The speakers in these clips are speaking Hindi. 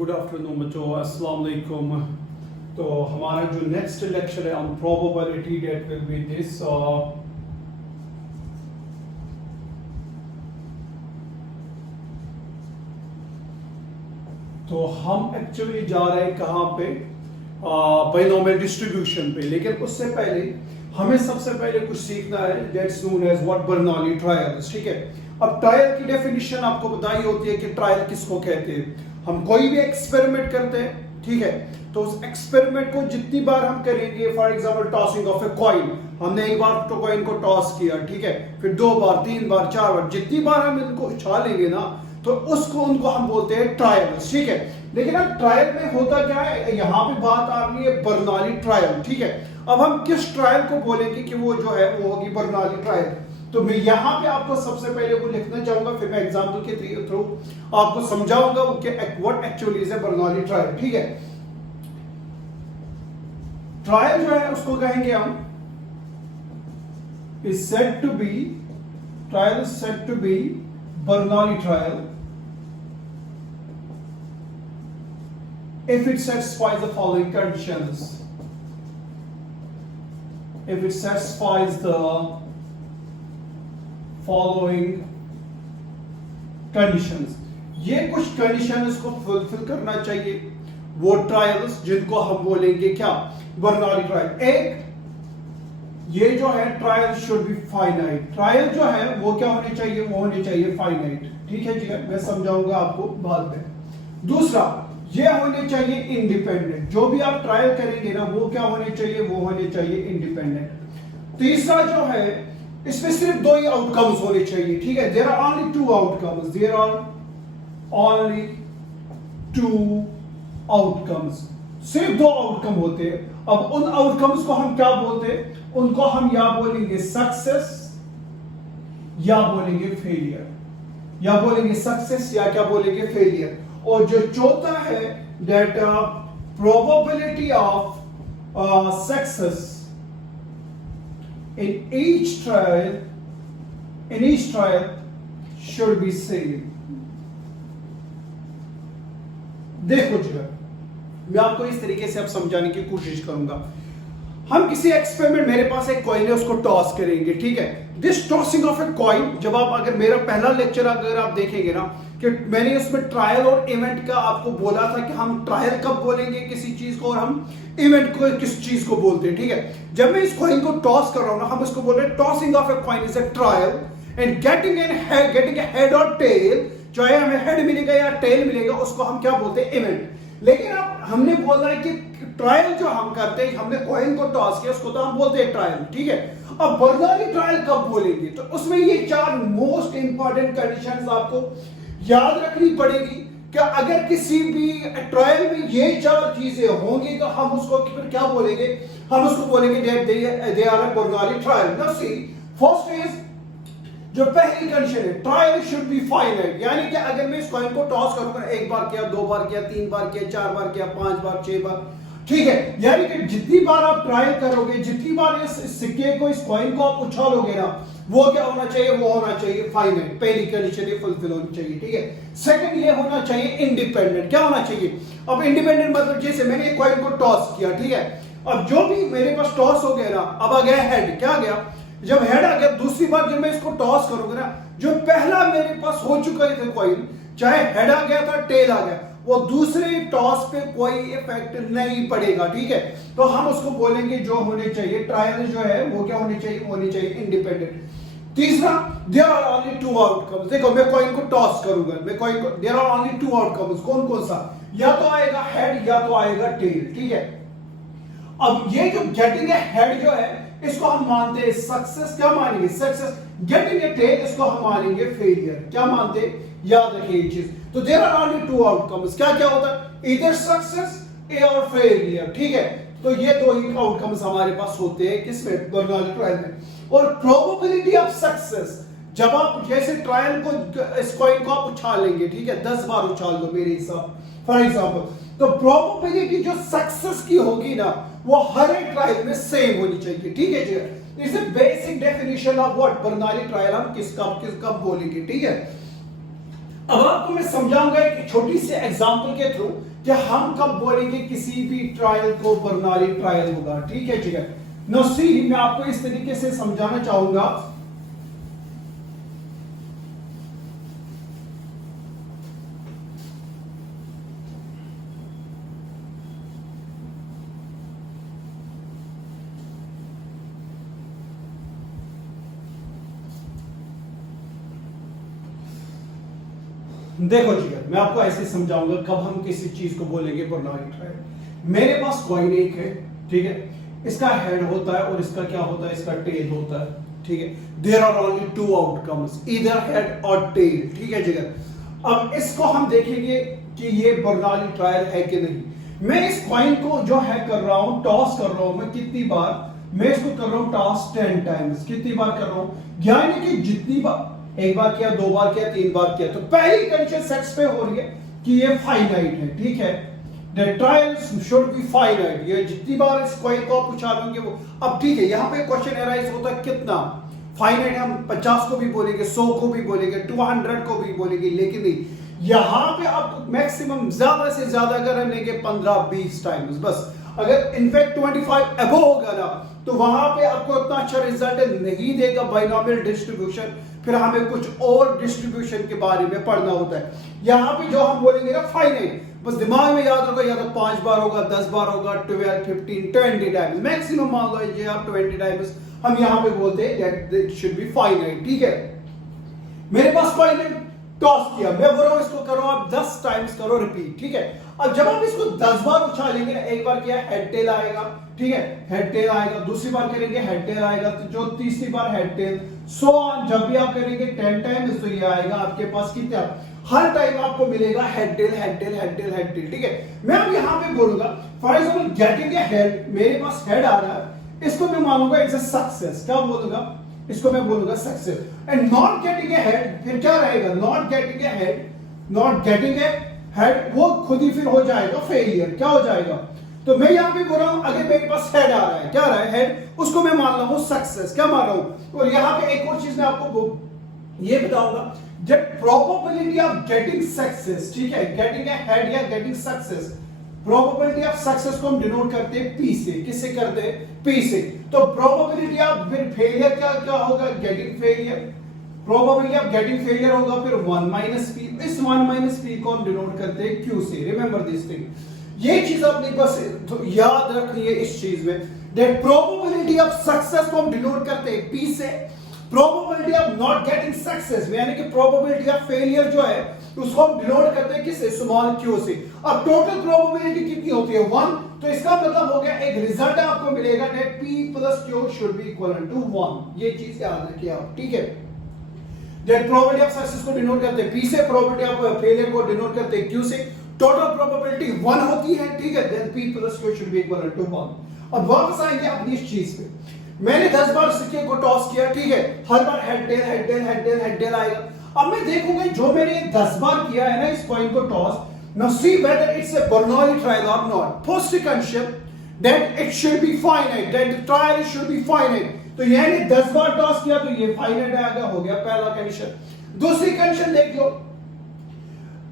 गुड आफ्टरनून बच्चों, अस्सलाम वालेकुम। तो हमारा जो नेक्स्ट लेक्चर है on probability that will be this. तो हम एक्चुअली जा रहे हैं कहाँ पे, बाइनोमियल डिस्ट्रीब्यूशन पे। लेकिन उससे पहले हमें सबसे पहले कुछ सीखना है, that's known as what Bernoulli trials. ठीक है, अब ट्रायल की डेफिनेशन आपको बताई होती है कि ट्रायल किसको कहते हैं। हम कोई भी एक्सपेरिमेंट करते हैं, ठीक है, तो उस एक्सपेरिमेंट को जितनी बार हम करेंगे, for example tossing of a coin, हमने एक बार तो कॉइन को टॉस किया, ठीक है, फिर 2 बार 3 बार 4 बार, जितनी बार हम इनको उछालेंगे ना, तो उनको हम बोलते हैं ट्रायल्स। ठीक है, लेकिन अब ट्रायल में होता क्या है, यहाँ पे बात आ रही है बर्नौली ट्रायल। ठीक है, अब हम किस ट्रायल को बोलेंगे कि वो जो है वो होगी बर्नौली ट्रायल। तो मैं यहाँ पे आपको सबसे पहले वो लिखना चाहूंगा, फिर मैं एग्जांपल के थ्रू आपको समझाऊंगा what actually is a Bernoulli trial. ठीक है, ट्रायल जो है उसको कहेंगे हम is said to be, trial is said to be Bernoulli trial if it satisfies the following conditions. If it satisfies the following conditions, ये कुछ कंडीशंस को फुलफिल करना चाहिए वो ट्रायल्स, जिनको हम बोलेंगे क्या, बर्नौली ट्रायल। एक ये जो है trial should be finite. Trial जो है वो क्या होनी चाहिए, वो होनी चाहिए फाइनाइट। ठीक है जी, मैं समझाऊंगा आपको बाद में। दूसरा, ये होने चाहिए इंडिपेंडेंट। जो भी आप ट्रायल करेंगे ना, वो क्या होने चाहिए, वो होने चाहिए इंडिपेंडेंट। तीसरा जो है, इसमें सिर्फ 2 ही आउटकम्स होने चाहिए। ठीक है, there are only 2 outcomes, there are only 2 outcomes, सिर्फ 2 आउटकम होते हैं। अब उन आउटकम्स को हम क्या बोलते हैं, उनको हम या बोलेंगे सक्सेस या बोलेंगे फेलियर, या बोलेंगे सक्सेस या क्या बोलेंगे फेलियर। और जो चौथा है, that probability of success in each trial should be same। देखो जी, मैं आपको इस तरीके से अब समझाने की कोशिश करूंगा। हम किसी एक्सपेरिमेंट, मेरे पास एक कॉइन है, उसको टॉस करेंगे। ठीक है, this tossing of a coin, जब आप अगर मेरा पहला लेक्चर अगर आप देखेंगे ना, कि मैंने उसमें ट्रायल और इवेंट का आपको बोला था कि हम ट्रायल कब बोलेंगे किसी चीज को और हम इवेंट को किस चीज को बोलते हैं। ठीक है, जब मैं इस कॉइन को टॉस कर रहा हूं ना, हम इसको बोल रहे हैं tossing of a coin is a trial and getting a head or tail, चाहे हमें हेड मिलेगा या टेल मिलेगा, उसको हम क्या बोलते हैं, इवेंट। लेकिन अब हमने बोला है कि ट्रायल जो हम करते हैं, हमने कॉइन को टॉस किया, उसको तो हम बोलते हैं ट्रायल। ठीक है, अब बर्नौली ट्रायल कब बोलेंगे, तो उसमें ये 4 मोस्ट इंपॉर्टेंट कंडीशंस आपको याद रखनी पड़ेगी कि अगर किसी भी ट्रायल में ये 4 चीजें होंगी तो हम उसको फिर क्या बोलेंगे, हम उसको बोलेंगे that they are a Bernoulli trial. Now see, first is, जो पहली कंडीशन है, ट्रायल शुड बी फाइनाइट, यानी कि अगर मैं इस कॉइन को टॉस करूंगा, 1 बार किया, 2 बार किया, 3 बार किया, 4 बार किया, 5 बार, 6 बार, ठीक है, यानी कि जितनी बार आप ट्रायल करोगे, जितनी बार इस सिक्के को, इस कॉइन को आप उछालोगे ना, वो क्या होना चाहिए, वो होना चाहिए फाइनाइट। पहली कंडीशन ये फुलफिल होनी चाहिए। ठीक है, सेकंड ये होना चाहिए इंडिपेंडेंट। क्या होना चाहिए, अब इंडिपेंडेंट मतलब जैसे मैंने एक कॉइन को टॉस किया, ठीक है, अब जो भी मेरे पास टॉस हो गया ना, अब आ गया हेड। क्या आ गया, जब हेड आ गया, दूसरी बार जब मैं इसको टॉस करूंगा ना, जो पहला मेरे पास हो चुका है कॉइन, चाहे हेड आ गया था, टेल आ गया, वो दूसरे टॉस पे कोई इफेक्ट नहीं पड़ेगा। ठीक है, तो हम उसको बोलेंगे जो होने चाहिए ट्रायल जो है वो क्या होनी चाहिए, होनी चाहिए इंडिपेंडेंट। तीसरा, देयर आर ओनली 2 आउटकम्स। देखो, मैं कॉइन को टॉस करूंगा, मैं कॉइन को, देयर आर ओनली 2 आउटकम्स। कौन कौन सा, या तो आएगा हेड या तो आएगा टेल। ठीक है, अब ये जो गेटिंग ए हेड जो है, इसको हम मानते हैं सक्सेस। क्या मानेंगे, सक्सेस। गेटिंग ए टेल, इसको हम मानेंगे फेलियर। क्या मानते हैं, याद रखिए ये चीज। तो देयर आर ओनली 2 आउटकम्स। क्या क्या होता है, इधर सक्सेस ए और फेलियर। ठीक है, तो ये 2 ही आउटकम्स हमारे पास होते हैं किसमें, बर्नौली ट्रायल में। और प्रोबेबिलिटी ऑफ सक्सेस, जब आप जैसे ट्रायल को, इस कॉइन को आप उछालेंगे, ठीक है, 10 बार उछाल दो मेरे हिसाब, फॉर एग्जांपल, तो प्रोबेबिलिटी जो सक्सेस की होगी ना, वो हर एक ट्रायल में सेम होनी चाहिए। ठीक है जी, is a basic definition of what Bernoulli trial, हम किस कब बोलेंगे। ठीक है, अब आपको मैं समझाऊंगा एक छोटी सी एग्जांपल के थ्रू कि हम कब बोलेंगे किसी भी ट्रायल को बर्नौली ट्रायल होगा। ठीक है ठीक है। नो सी, मैं आपको इस तरीके से समझाना चाहूंगा। देखो जी, मैं आपको ऐसे समझाऊंगा कब हम किसी चीज को बोलेंगे बर्नौली ट्रायल। मेरे पास कॉइन एक है, ठीक है, इसका हेड होता है और इसका क्या होता है, इसका टेल होता है। ठीक है, there are only two outcomes, either head or tail. ठीक है जिगर। अब इसको हम देखेंगे कि ये बर्नौली ट्रायल है कि नहीं। मैं इस कॉइन को जो है कर रहा हूं, टॉस कर रहा हूं मैं कितनी बार, मैं इसको कर रहा हूं टॉस 10 टाइम्स। कितनी बार कर रहा हूं, यानी कि जितनी बार, एक बार किया, दो बार किया, तीन बार किया, तो पहली कंडीशन सेक्स पे हो रही है कि ये फाइनाइट है। ठीक है, the trials should be finite. ये जितनी बार इस कॉइन को आप उछालेंगे वो, अब ठीक है, यहां पे क्वेश्चन अराइज होता है कितना फाइनाइट। हम 50 को भी बोलेंगे, 100 को भी बोलेंगे, 200 को भी बोलेंगे, लेकिन नहीं, यहां पे आप मैक्सिमम ज्यादा से ज्यादा अगर हम लेंगे 15-20 टाइम्स बस। अगर इनफैक्ट 25 अबव होगा ना, तो वहां पे आपको इतना अच्छा रिजल्ट नहीं देगा बाइनोमियल डिस्ट्रीब्यूशन। फिर हमें कुछ और डिस्ट्रीब्यूशन के बारे में पढ़ना होता है। यहां पे जो हम बोलेंगे ना फाइनाइट, बस दिमाग में याद रखो, या तो 5 बार होगा, 10 बार होगा, 12, 15, 20 टाइम्स मैक्सिमम मान लो ये आप 20 टाइम्स हम यहां पे बोलते हैं that it should be finite. ठीक है, मेरे पास फाइनाइट टॉस किया, मैं बोल रहा हूं इसको करो आप 10 टाइम्स करो रिपीट। ठीक है, अब जब आप इसको 10 बार उछालेंगे ना, एक बार किया हेड टेल आएगा, ठीक है, हेड टेल आएगा, दूसरी बार करेंगे हेड टेल आएगा, तो जो तीसरी बार हेड टेल, सो ऑन। जब भी आप करेंगे 10 टाइम्स तो ये आएगा आपके पास कितना, हर टाइम आपको मिलेगा head tail head tail head tail head tell. ठीक है, मैं अब यहां पे बोलूंगा for example getting a head, मेरे पास हेड आ रहा है, इसको मैं मानूंगा इट्स अ सक्सेस। क्या बोलूंगा, इसको मैं बोलूंगा success. And not getting a head, फिर क्या रहेगा, not getting a head, not getting a head, वो खुद ही फिर हो जाएगा फेलियर। क्या हो जाएगा, तो मैं यहां पे बोल रहा हूं अगर मेरे पास हेड आ रहा है, क्या आ रहा है हेड, उसको मैं मान रहा हूं सक्सेस। क्या मान रहा हूं, और यहां पे एक और चीज मैं आपको ये बताऊंगा, जब प्रोबेबिलिटी ऑफ गेटिंग सक्सेस, ठीक है, गेटिंग ए हेड या getting success, probability of success को हम डिनोट करते हैं पी से। किससे करते हैं, पी से। तो प्रोबेबिलिटी ऑफ फिर फेलियर क्या होगा, getting failure, probability of getting failure होगा फिर 1 माइनस पी। इस 1 माइनस पी को हम डिनोट करते हैं क्यू से। रिमेंबर दिस थिंग, ये चीज अपनी बस तो याद रखनी है इस चीज में, दैट प्रोबेबिलिटी ऑफ सक्सेस को हम डिनोट करते हैं पी से, probability of not getting success यानी कि प्रोबेबिलिटी ऑफ फेलियर जो है उसको हम डिनोट करते हैं किससे, स्मॉल क्यू से। अब टोटल प्रोबेबिलिटी कितनी होती है 1, तो इसका मतलब हो गया एक रिजल्ट आपको मिलेगा that p plus q should be equal to 1। ये चीज याद रखिए आप। ठीक है, दैट प्रोबेबिलिटी ऑफ सक्सेस को डिनोट करते हैं p से, प्रोबेबिलिटी ऑफ फेलियर को डिनोट करते हैं q से। टोटल प्रोबेबिलिटी 1 होती है, ठीक है, then p plus q should be equal to 1। अब वापस आएंगे अपनी इस चीज पे, मैंने 10 बार सिक्के को टॉस किया, ठीक है, हर बार head tail head tail head tail head tail आएगा। अब मैं देखूंगा जो मैंने 10 बार किया है ना इस कॉइन को toss, now see whether it's a Bernoulli trial और not. First condition that it should be finite, that the trial should be finite. तो यानी 10 बार टॉस किया तो ये फाइनाइट आ गया, हो गया पहला कंडीशन। दूसरी कंडीशन देख लो,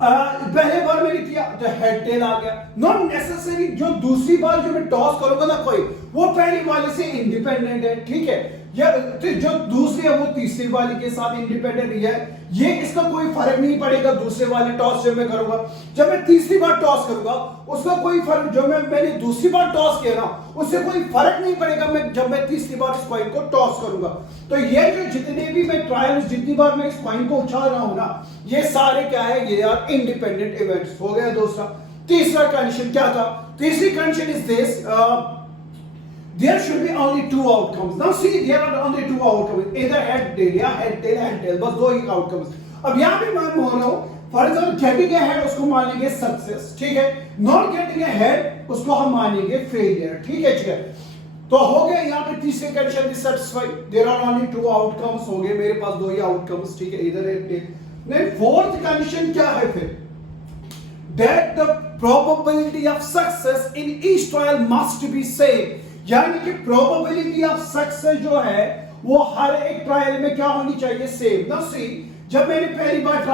पहले बार मैंने किया तो हेड टेल आ गया, नॉट नेसेसरी जो दूसरी बार जो मैं टॉस करूंगा ना कोई, वो पहली वाले से इंडिपेंडेंट है, ठीक है, या तो जो दूसरी है वो तीसरी वाली के साथ इंडिपेंडेंट है, ये इसका कोई फर्क नहीं पड़ेगा दूसरे वाले टॉस जब मैं करूंगा। जब मैं तीसरी बार टॉस करूंगा उसका कोई फर्क, जो मैंने दूसरी बार टॉस किया ना उससे कोई फर्क नहीं पड़ेगा मैं जब मैं तीसरी बार इस कॉइन को टॉस करूंगा। तो ये जो जितने भी मैं ट्रायल्स, जितनी बार मैं इस कॉइन को उछाल रहा हूं ना, ये सारे क्या है, ये यार इंडिपेंडेंट इवेंट्स। हो गया दूसरा। तीसरा कंडीशन क्या था, तीसरी condition is this, there should be only 2 outcomes. Now see, there are only 2 outcomes, either head tail या head tail, बस दो ही outcomes। अब यहाँ पे मैं बोल रहा हूँ for example getting a head उसको मानेंगे सक्सेस, ठीक है, नॉट गेटिंग ए हेड उसको हम मानेंगे फेलियर, ठीक है, ठीक है। तो हो गया यहाँ पे तीसरे condition is satisfied, there are only 2 outcomes, हो गए मेरे पास दो ही आउटकम्स, ठीक है, इधर हेड टेल। नहीं, फोर्थ कंडीशन क्या है फिर, that the probability of success in each trial must be same, यानी कि प्रोबेबिलिटी ऑफ सक्सेस जो है वो हर एक ट्रायल में क्या होनी चाहिए, सेम। नाउ सी जब मैंने पहली बार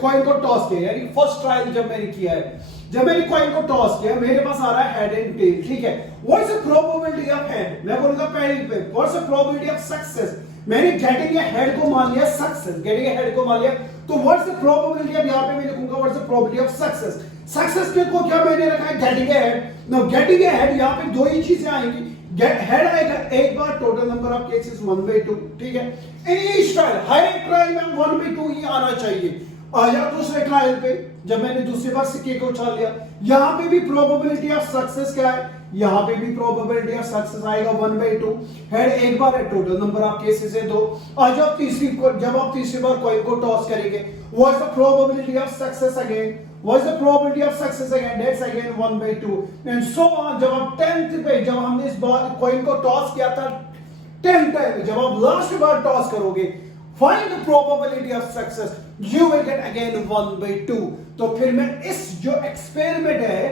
कॉइन को टॉस किया, यानी फर्स्ट ट्रायल जब मैंने किया है, जब मैंने कॉइन को टॉस किया, मेरे पास आ रहा है हेड एंड टेल, ठीक है। What is the probability of head? मैं बोलूंगा पहली पे what's the probability of success? मैंने गेटिंग ए हेड को मान लिया सक्सेस, गेटिंग ए हेड को मान लिया, तो व्हाट्स द प्रोबेबिलिटी? अब यहां पे मैं लिखूंगा what's the probability of success. Success के को क्या मैंने रखा है? Getting a head. Now getting a head, यहां पे दो ही चीजें आएंगी, हेड आएगा एक बार, टोटल नंबर ऑफ केसेस 1/2, ठीक है। इन ईच ट्रायल, हर एक ट्रायल में 1/2 ही आना चाहिए। या दूसरे ट्रायल पे जब मैंने दूसरी बार सिक्के को उछाल लिया, यहां पे भी प्रोबेबिलिटी ऑफ सक्सेस क्या है? यहां पे भी प्रोबेबिलिटी ऑफ सक्सेस आएगा 1/2। हेड एक बार है, टोटल नंबर ऑफ केसेस है 2। और जब आप तीसरी बार कॉइन को टॉस करेंगे, what is the probability of success again? What is the probability of success again? That's again 1/2 and so on। जब आप 10th पे, जब हमने इस बार कॉइन को टॉस किया था 10 टाइम, जब आप लास्ट बार टॉस करोगे, find the probability of success, you will get again 1/2। तो फिर मैं इस जो एक्सपेरिमेंट है,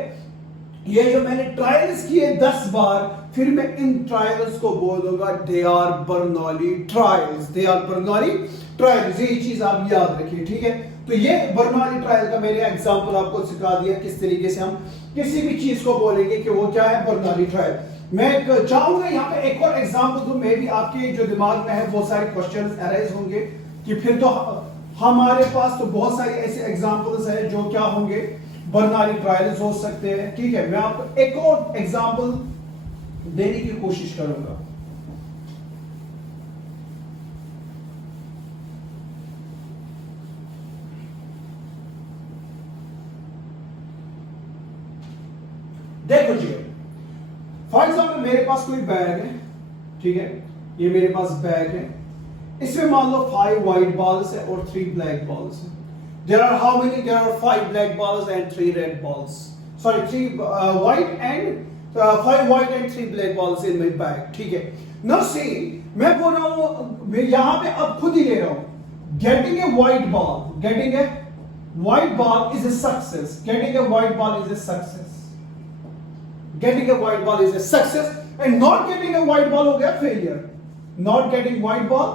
ये जो मैंने ट्रायल्स किए 10 बार, फिर मैं इन ट्रायल्स को बोलूंगा they are Bernoulli trials, they are Bernoulli trials. ये चीज आप याद रखिए, ठीक है। तो ये बर्नौली ट्रायल का मैंने एग्जांपल आपको सिखा दिया, किस तरीके से हम किसी भी चीज को बोलेंगे कि वो क्या है, बर्नौली ट्रायल। मैं चाहूंगा यहाँ पे एक और एग्जांपल दूं, मे भी आपके जो दिमाग में है बहुत सारे क्वेश्चंस अराइज होंगे कि फिर तो हमारे पास तो बहुत सारे ऐसे एग्जांपल्स हैं जो क्या होंगे, बर्नौली ट्रायल्स हो सकते हैं, ठीक है। मैं आपको एक और एग्जांपल देने की कोशिश करूंगा। देखो जी, फॉर एग्जाम्पल मेरे पास कोई बैग है, ठीक है, ये मेरे पास बैग है, इसमें मान लो 5 व्हाइट बॉल्स है और 3 ब्लैक बॉल्स है। There are how many? There are 5 black balls and 3 red balls, sorry 3 white and 5 white and 3 black balls in my bag, ठीक है। नाउ सी, मैं बोल रहा हूं, मैं यहां पे अब खुद ही ले रहा हूं, getting a white ball, getting a white ball is a success, getting a white ball is a success, getting a white ball is a success and not getting a white ball हो गया failure। not getting white ball,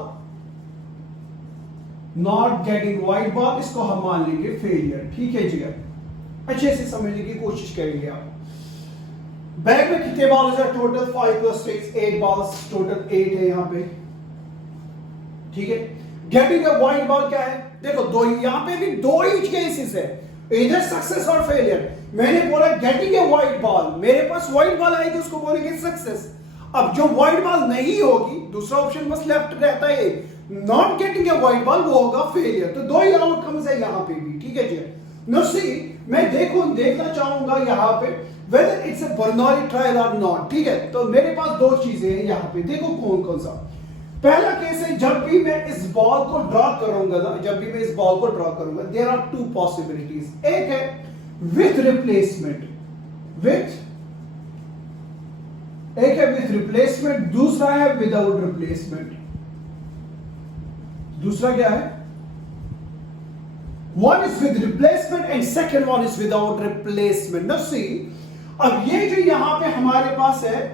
not getting white ball, इसको हम मान लेंगे failure, ठीक है जी। अच्छे से समझने की कोशिश करेंगे आप। बैग में कितने बॉल्स है? टोटल 5 + 6 8 बॉल्स, टोटल 8 है यहाँ पे, ठीक है। गेटिंग अ व्हाइट बॉल क्या है? देखो दो, यहाँ पे भी दो ही केसेस है, इधर सक्सेस और फेलियर। मैंने बोला गेटिंग ए व्हाइट बॉल, मेरे पास व्हाइट बॉल आएगी, उसको बोलेंगे सक्सेस। अब जो व्हाइट बॉल नहीं होगी, दूसरा ऑप्शन बस लेफ्ट रहता है, not getting a white ball, वो होगा फेलियर। तो दो ही आउटकम्स है यहाँ पे भी, ठीक है जी। नो सी, मैं देखना चाहूंगा यहाँ पे whether it's a Bernoulli trial और नॉट, ठीक है। तो मेरे पास दो चीजें हैं यहाँ पे, देखो कौन कौन सा। पहला केस है, जब भी मैं इस बॉल को ड्रॉ करूंगा ना, जब भी मैं इस बॉल को ड्रॉ करूंगा, देयर आर 2 पॉसिबिलिटीज। एक है विथ रिप्लेसमेंट, एक है विथ रिप्लेसमेंट, दूसरा है विदाउट रिप्लेसमेंट। दूसरा क्या है? One is with replacement and second one is without replacement. Now see, अब ये जो यहां पे हमारे पास है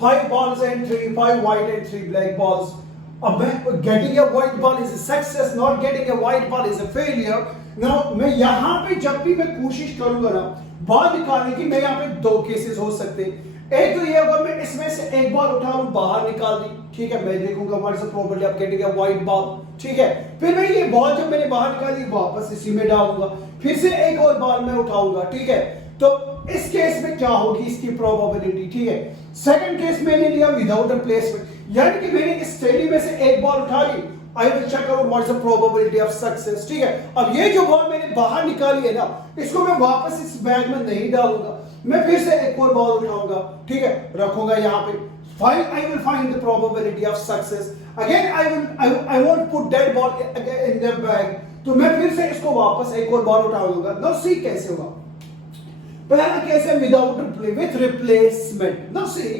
5 balls and 5 white and 3 black balls, अब getting a white ball is a success, not getting a white ball is a failure। Now मैं यहां पे जब भी मैं कोशिश करूंगा ना बॉल निकालने की, मैं यहां पे दो केसेस हो सकते हैं। एक तो ये होगा, मैं इसमें से एक बॉल उठाऊं, बाहर निकाल दी, ठीक है, मैं देखूंगा what is the probability of getting a white ball, ठीक है। फिर मैं ये बॉल जब मैंने बाहर निकाली वापस इसी में डालूंगा, फिर से एक और बॉल मैं उठाऊंगा, ठीक है। तो इस केस में क्या होगी इसकी प्रोबेबिलिटी, ठीक है। सेकंड केस मैंने लिया विदाउट रिप्लेसमेंट, यानी कि मैंने इस थैली में से एक बॉल उठा ली, I will check out what is the probability of success, ठीक है। अब ये जो बॉल मैंने बाहर निकाली है ना, इसको मैं वापस इस बैग में नहीं डालूंगा, मैं फिर से एक और बॉल उठाऊंगा, ठीक है, रखूंगा यहाँ पे। I will find the probability of success again। I won't put that ball in the bag, तो मैं फिर से इसको वापस एक और बॉल उठाऊंगा। नाउ सी कैसे होगा। पहला केस है with replacement। Now see,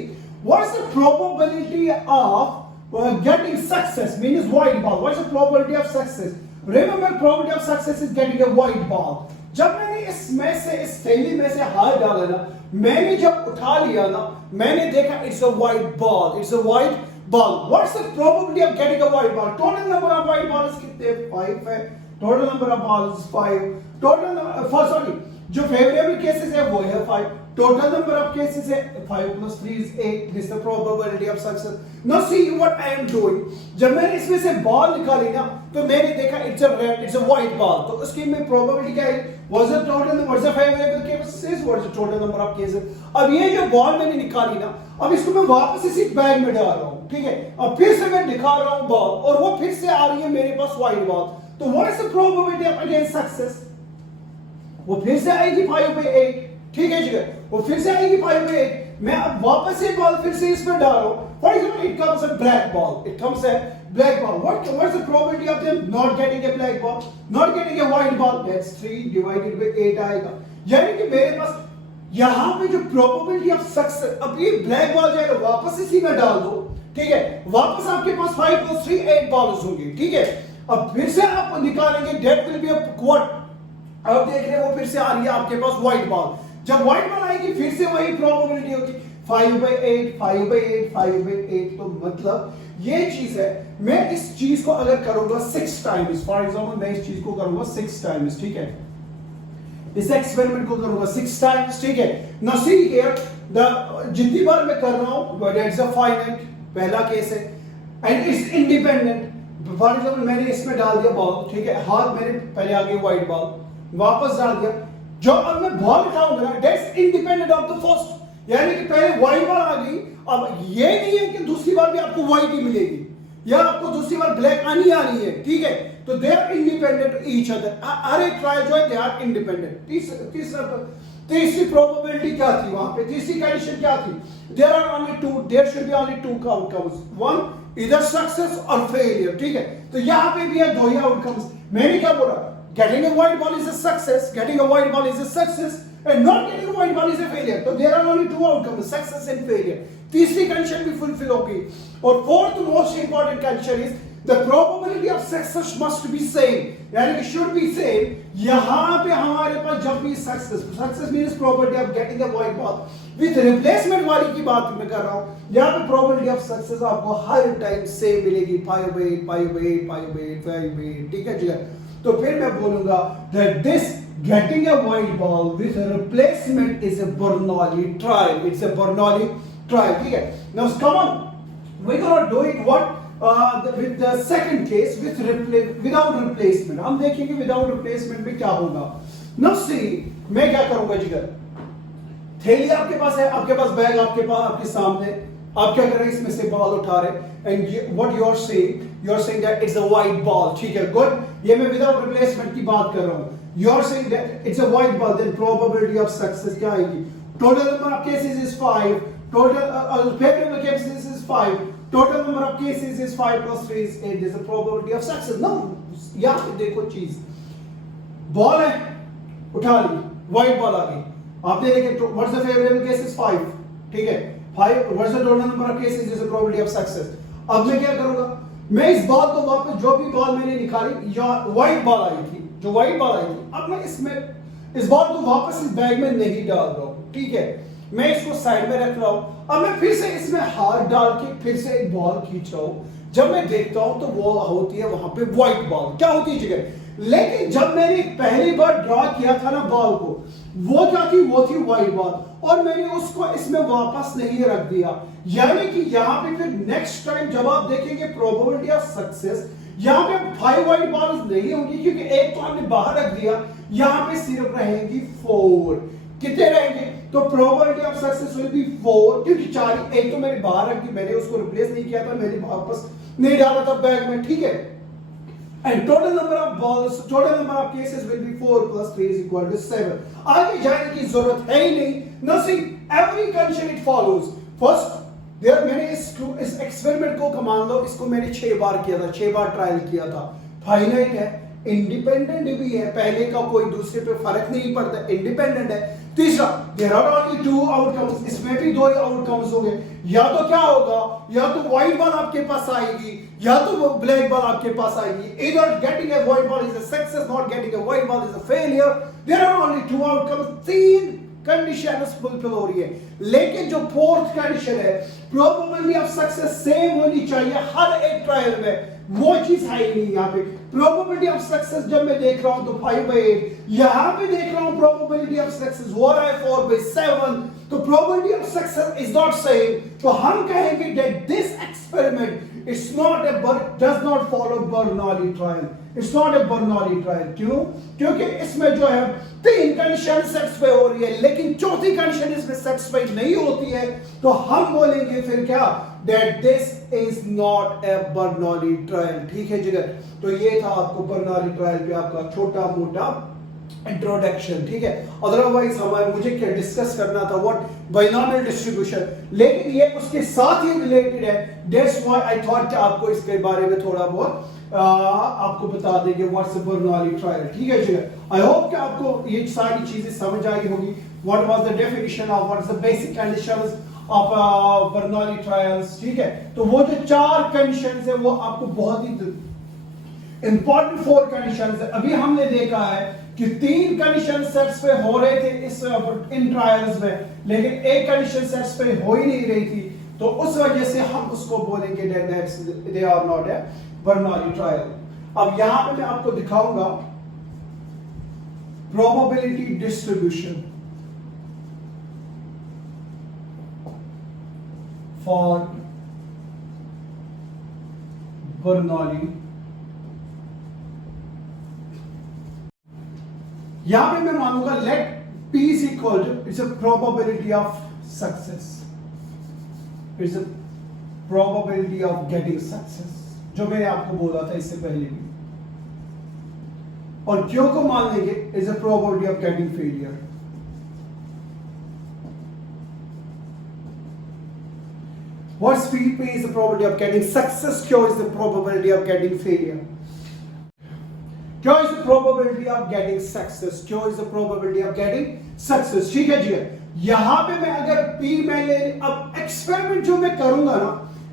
what is the probability of getting success? Means white ball. What is the probability of success? Remember, probability of success is getting a white ball। जब मैंने इसमें से इस थैली में से हाथ डाला ना, मैंने जब उठा लिया ना, मैंने देखा it's a white ball, it's a white ball. What's the probability of getting a white ball? Total number of white balls कितने 5 है. Total number of balls 5. Total sorry, जो favorable cases है वो है 5. Total number of cases है 5 plus 3 is 8. This is the probability of success. Now see what I am doing. जब मैंने इसमें से बॉल निकाली ना तो मैंने देखा it's a red, it's a white ball. तो उसकी में probability क्या है? What's the total? What's the favorable cases? What's the total number of cases? अब ये जो बॉल मैंने निकाली ना, अब इसको मैं वापस इसी बैग में डाल रहा हूँ, ठीक है? अब फिर से मैं दिखा रहा हूँ बॉल और वो फिर से आ रही है मेरे पास white ball. तो what is the probability of against success? वो फिर से आएगी 5/8, ठीक है जी? वो फिर से आएगी 5/8. मैं अब वापस से बॉल फिर से इसमें डाल रहा हूं. For example it comes a black ball, it comes a black ball. What is the probability of them not getting a black ball, not getting a white ball? That's 3 divided by 8 आएगा. यानी कि मेरे पास यहां पे जो प्रोबेबिलिटी ऑफ सक्सेस, अब ये ब्लैक बॉल जाएगा वापस इसी में डाल दो, ठीक है? वापस आपके पास 5 + 3 8 बॉल्स होंगे, ठीक है? अब फिर से आप निकालेंगे, that will be a quad. अब देख रहे हैं वो फिर से आ रही है आपके पास व्हाइट बॉल. जब व्हाइट बॉल आएगी फिर से वही प्रोबेबिलिटी होगी 5/8 5/8 5/8. तो मतलब ये चीज है. मैं इस चीज को अगर करूंगा 6 टाइम्स, फॉर एग्जांपल मैं इस चीज को करूंगा 6 टाइम्स, ठीक है? इस एक्सपेरिमेंट को करूंगा 6 टाइम्स, ठीक है? नाउ सी हियर द जितनी बार मैं कर रहा हूं दैट्स अ फाइनाइट, पहला केस है. And it's independent. For example मैंने इसमें डाल दिया बॉल, ठीक है? हाथ मेरे पहले आ गई व्हाइट बॉल, वापस डाल दिया. जो अब मैं बॉल उठाऊंगा ना that's independent of the first. यानी कि पहले व्हाइट बॉल आ गई. अब ये नहीं है कि दूसरी बार भी आपको व्हाइट ही मिलेगी या आपको दूसरी बार ब्लैक आनी आ रही है, ठीक है? तो they are independent each other. हर एक ट्रायल जो है दे आर इंडिपेंडेंट. तीसरी प्रोबेबिलिटी क्या थी वहां पे? तीसरी कंडीशन क्या थी? There are only two, there should be only two outcomes, one इधर सक्सेस और फेलियर, ठीक है? तो यहां पे भी है दो ही आउटकम्स. मैंने क्या बोला? Getting a white ball is a success. Getting a white ball is a success, and not getting a white ball is a failure. So there are only two outcomes: success and failure. तीसरी कंडीशन भी फुलफिल होगी. और fourth most important condition is the probability of success must be same, यानी कि शुड बी सेम. यहां पे हमारे पास जब भी success means probability of getting a white ball with replacement वाली की बात मैं कर रहा हूं. यहां पे प्रोबेबिलिटी ऑफ सक्सेस आपको हर टाइम सेम मिलेगी 5/8 5/8 5/8 5/8, ठीक है जी? तो फिर मैं बोलूंगा that this getting a white ball with a replacement is a Bernoulli trial. It's a Bernoulli trial, ठीक है? Now come on, we're gonna do it with the second case without replacement. हम देखेंगे without replacement में क्या होगा. Now see, मैं क्या करूंगा जिगर? थैली आपके पास है, आपके पास बैग आपके पास आपके सामने. आप क्या कर रहे हैं? इसमें से बॉल उठा रहे हैं. And what you are saying that it's a white ball, ठीक है? गुड. ये मैं विदाउट रिप्लेसमेंट की बात कर रहा हूं. You are saying that it's a white ball, then probability of success क्या आएगी? Total number of cases is 5. Total favourable cases is 5. Total number of cases is 5 + 3 is 8. This is the probability of success. Now यहां पे देखो चीज, बॉल है, उठा ली, व्हाइट बॉल आ गई. आपने देखा व्हाट्स द फेवरेबल केसेस 5, ठीक है? 5. What's the total number of cases is the probability of success. अब मैं क्या करूंगा? मैं इस बॉल को वापस, जो भी बॉल मैंने निकाली या व्हाइट बॉल आई थी, जो व्हाइट बॉल आई थी, अब मैं इसमें इस बॉल को वापस इस बैग में नहीं डाल रहा हूं, ठीक है? मैं इसको साइड में रख रहा हूं. अब मैं फिर से इसमें हाथ डाल के फिर से एक बॉल खींच रहा हूं. जब मैं देखता हूं तो वो होती है वहां पे व्हाइट बॉल. क्या होती है जगह? लेकिन जब मैंने पहली बार ड्रॉ किया था ना बॉल को, वो क्या थी? वो थी व्हाइट बॉल. और मैंने उसको इसमें वापस नहीं रख दिया. यानी कि यहां पे फिर नेक्स्ट टाइम जब आप देखेंगे प्रोबेबिलिटी ऑफ सक्सेस, यहां पे 5 व्हाइट बॉल्स नहीं होंगी क्योंकि एक तो हमने बाहर रख दिया. यहां पे सिर्फ रहेंगी 4. कितने रहेंगे? तो probability of success will be 4, क्योंकि 4 एक तो मैंने बाहर रख दी, मैंने उसको रिप्लेस नहीं किया था, मैंने वापस नहीं डाला था बैग में, ठीक है? And total number of balls, total number of cases will be 4 + 3 = 7. आगे जाने की जरूरत है ही नहीं. Now see, every condition it follows. First, मैंने इस एक्सपेरिमेंट को मान लो, इसको मैंने 6 बार किया था, 6 बार ट्रायल किया था. फाइनाइट है, इंडिपेंडेंट भी है, पहले का कोई दूसरे पे फर्क नहीं पड़ता, इंडिपेंडेंट है. तीसरा, देयर आर ओनली 2 आउटकम्स. इसमें भी 2 आउटकम्स होंगे. या तो क्या होगा? या तो व्हाइट बॉल आपके पास आएगी या तो ब्लैक बॉल आपके पास आएगी. Either getting a white ball is a success, not getting a white ball is a failure. There are only 2 outcomes. 3 condition fulfil हो रही है। लेकिन जो फोर्थ कंडीशन है, प्रोबेबिलिटी ऑफ सक्सेस सेम होनी चाहिए हर एक ट्रायल में, वो चीज है ही नहीं यहाँ पे। प्रोबेबिलिटी ऑफ सक्सेस जब मैं देख रहा हूं तो 5/8, यहां पे देख रहा हूं प्रोबेबिलिटी ऑफ सक्सेस हो रहा है 4/7, तो probability of success is not same. तो हम कहेंगे that this experiment it's not does not follow Bernoulli trial, it's not a Bernoulli trial. क्यों? क्योंकि इसमें जो है 3 कंडीशन सेटिस्फाई हो रही है, लेकिन चौथी कंडीशन इसमें सेटिस्फाई नहीं होती है, तो हम बोलेंगे फिर क्या, that this is not a Bernoulli trial. ठीक है जिगर, तो ये था आपको बर्नौली ट्रायल पे आपका छोटा मोटा इंट्रोडक्शन। ठीक है, अदरवाइज हमारे मुझे क्या डिस्कस करना था, व्हाट बाइनोमियल डिस्ट्रीब्यूशन, लेकिन ये उसके साथ ही रिलेटेड है। दैट्स व्हाई आई थॉट आपको इसके बारे में थोड़ा बहुत आपको बता देंगे व्हाट्स बर्नौली ट्रायल। ठीक है जी, आई होप कि आपको ये सारी चीजें समझ आई होगी। What was the definition of, what's the basic conditions of Bernoulli trials. ठीक है, तो वो जो 4 कंडीशंस है वो आपको बहुत ही इंपॉर्टेंट 4 कंडीशंस है। अभी हमने देखा है कि 3 कंडीशन सेट्स पे हो रहे थे इस इन ट्रायल्स में, लेकिन एक कंडीशन सेट्स पे हो ही नहीं रही थी, तो उस वजह से हम उसको बोलेंगे that they are not a Bernoulli trial. अब यहां पे मैं आपको दिखाऊंगा प्रोबेबिलिटी डिस्ट्रीब्यूशन फॉर बर्नौली। यहां पे मैं मानूंगा late P is equal to, it's a probability of success, it's a probability of getting success, जो मैंने आपको बोला था इससे पहले भी। और Q को मान लेंगे is a probability of getting failure। What's P? P is the probability of getting success, Q is the probability of getting failure। Q is the probability of getting success, Q is the probability of getting success। ठीक है जी, यहां पे मैं अगर P में ले, अब एक्सपेरिमेंट जो मैं करूंगा ना,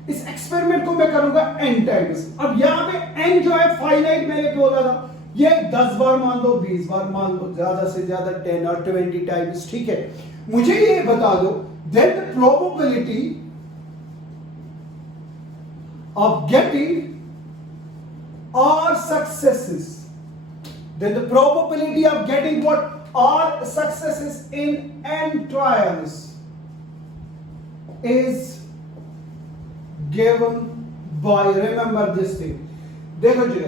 इस एक्सपेरिमेंट को मैं करूंगा n टाइम्स। अब यहां पे n जो है फाइनाइट मैंने बोला था, ये 10 बार मान लो, 20 बार मान लो, ज्यादा से ज्यादा 10 और 20 टाइम्स। ठीक है, मुझे ये बता दो that the probability of getting और successes, then the probability of getting what are successes in n trials is given by, remember this thing, देखो जी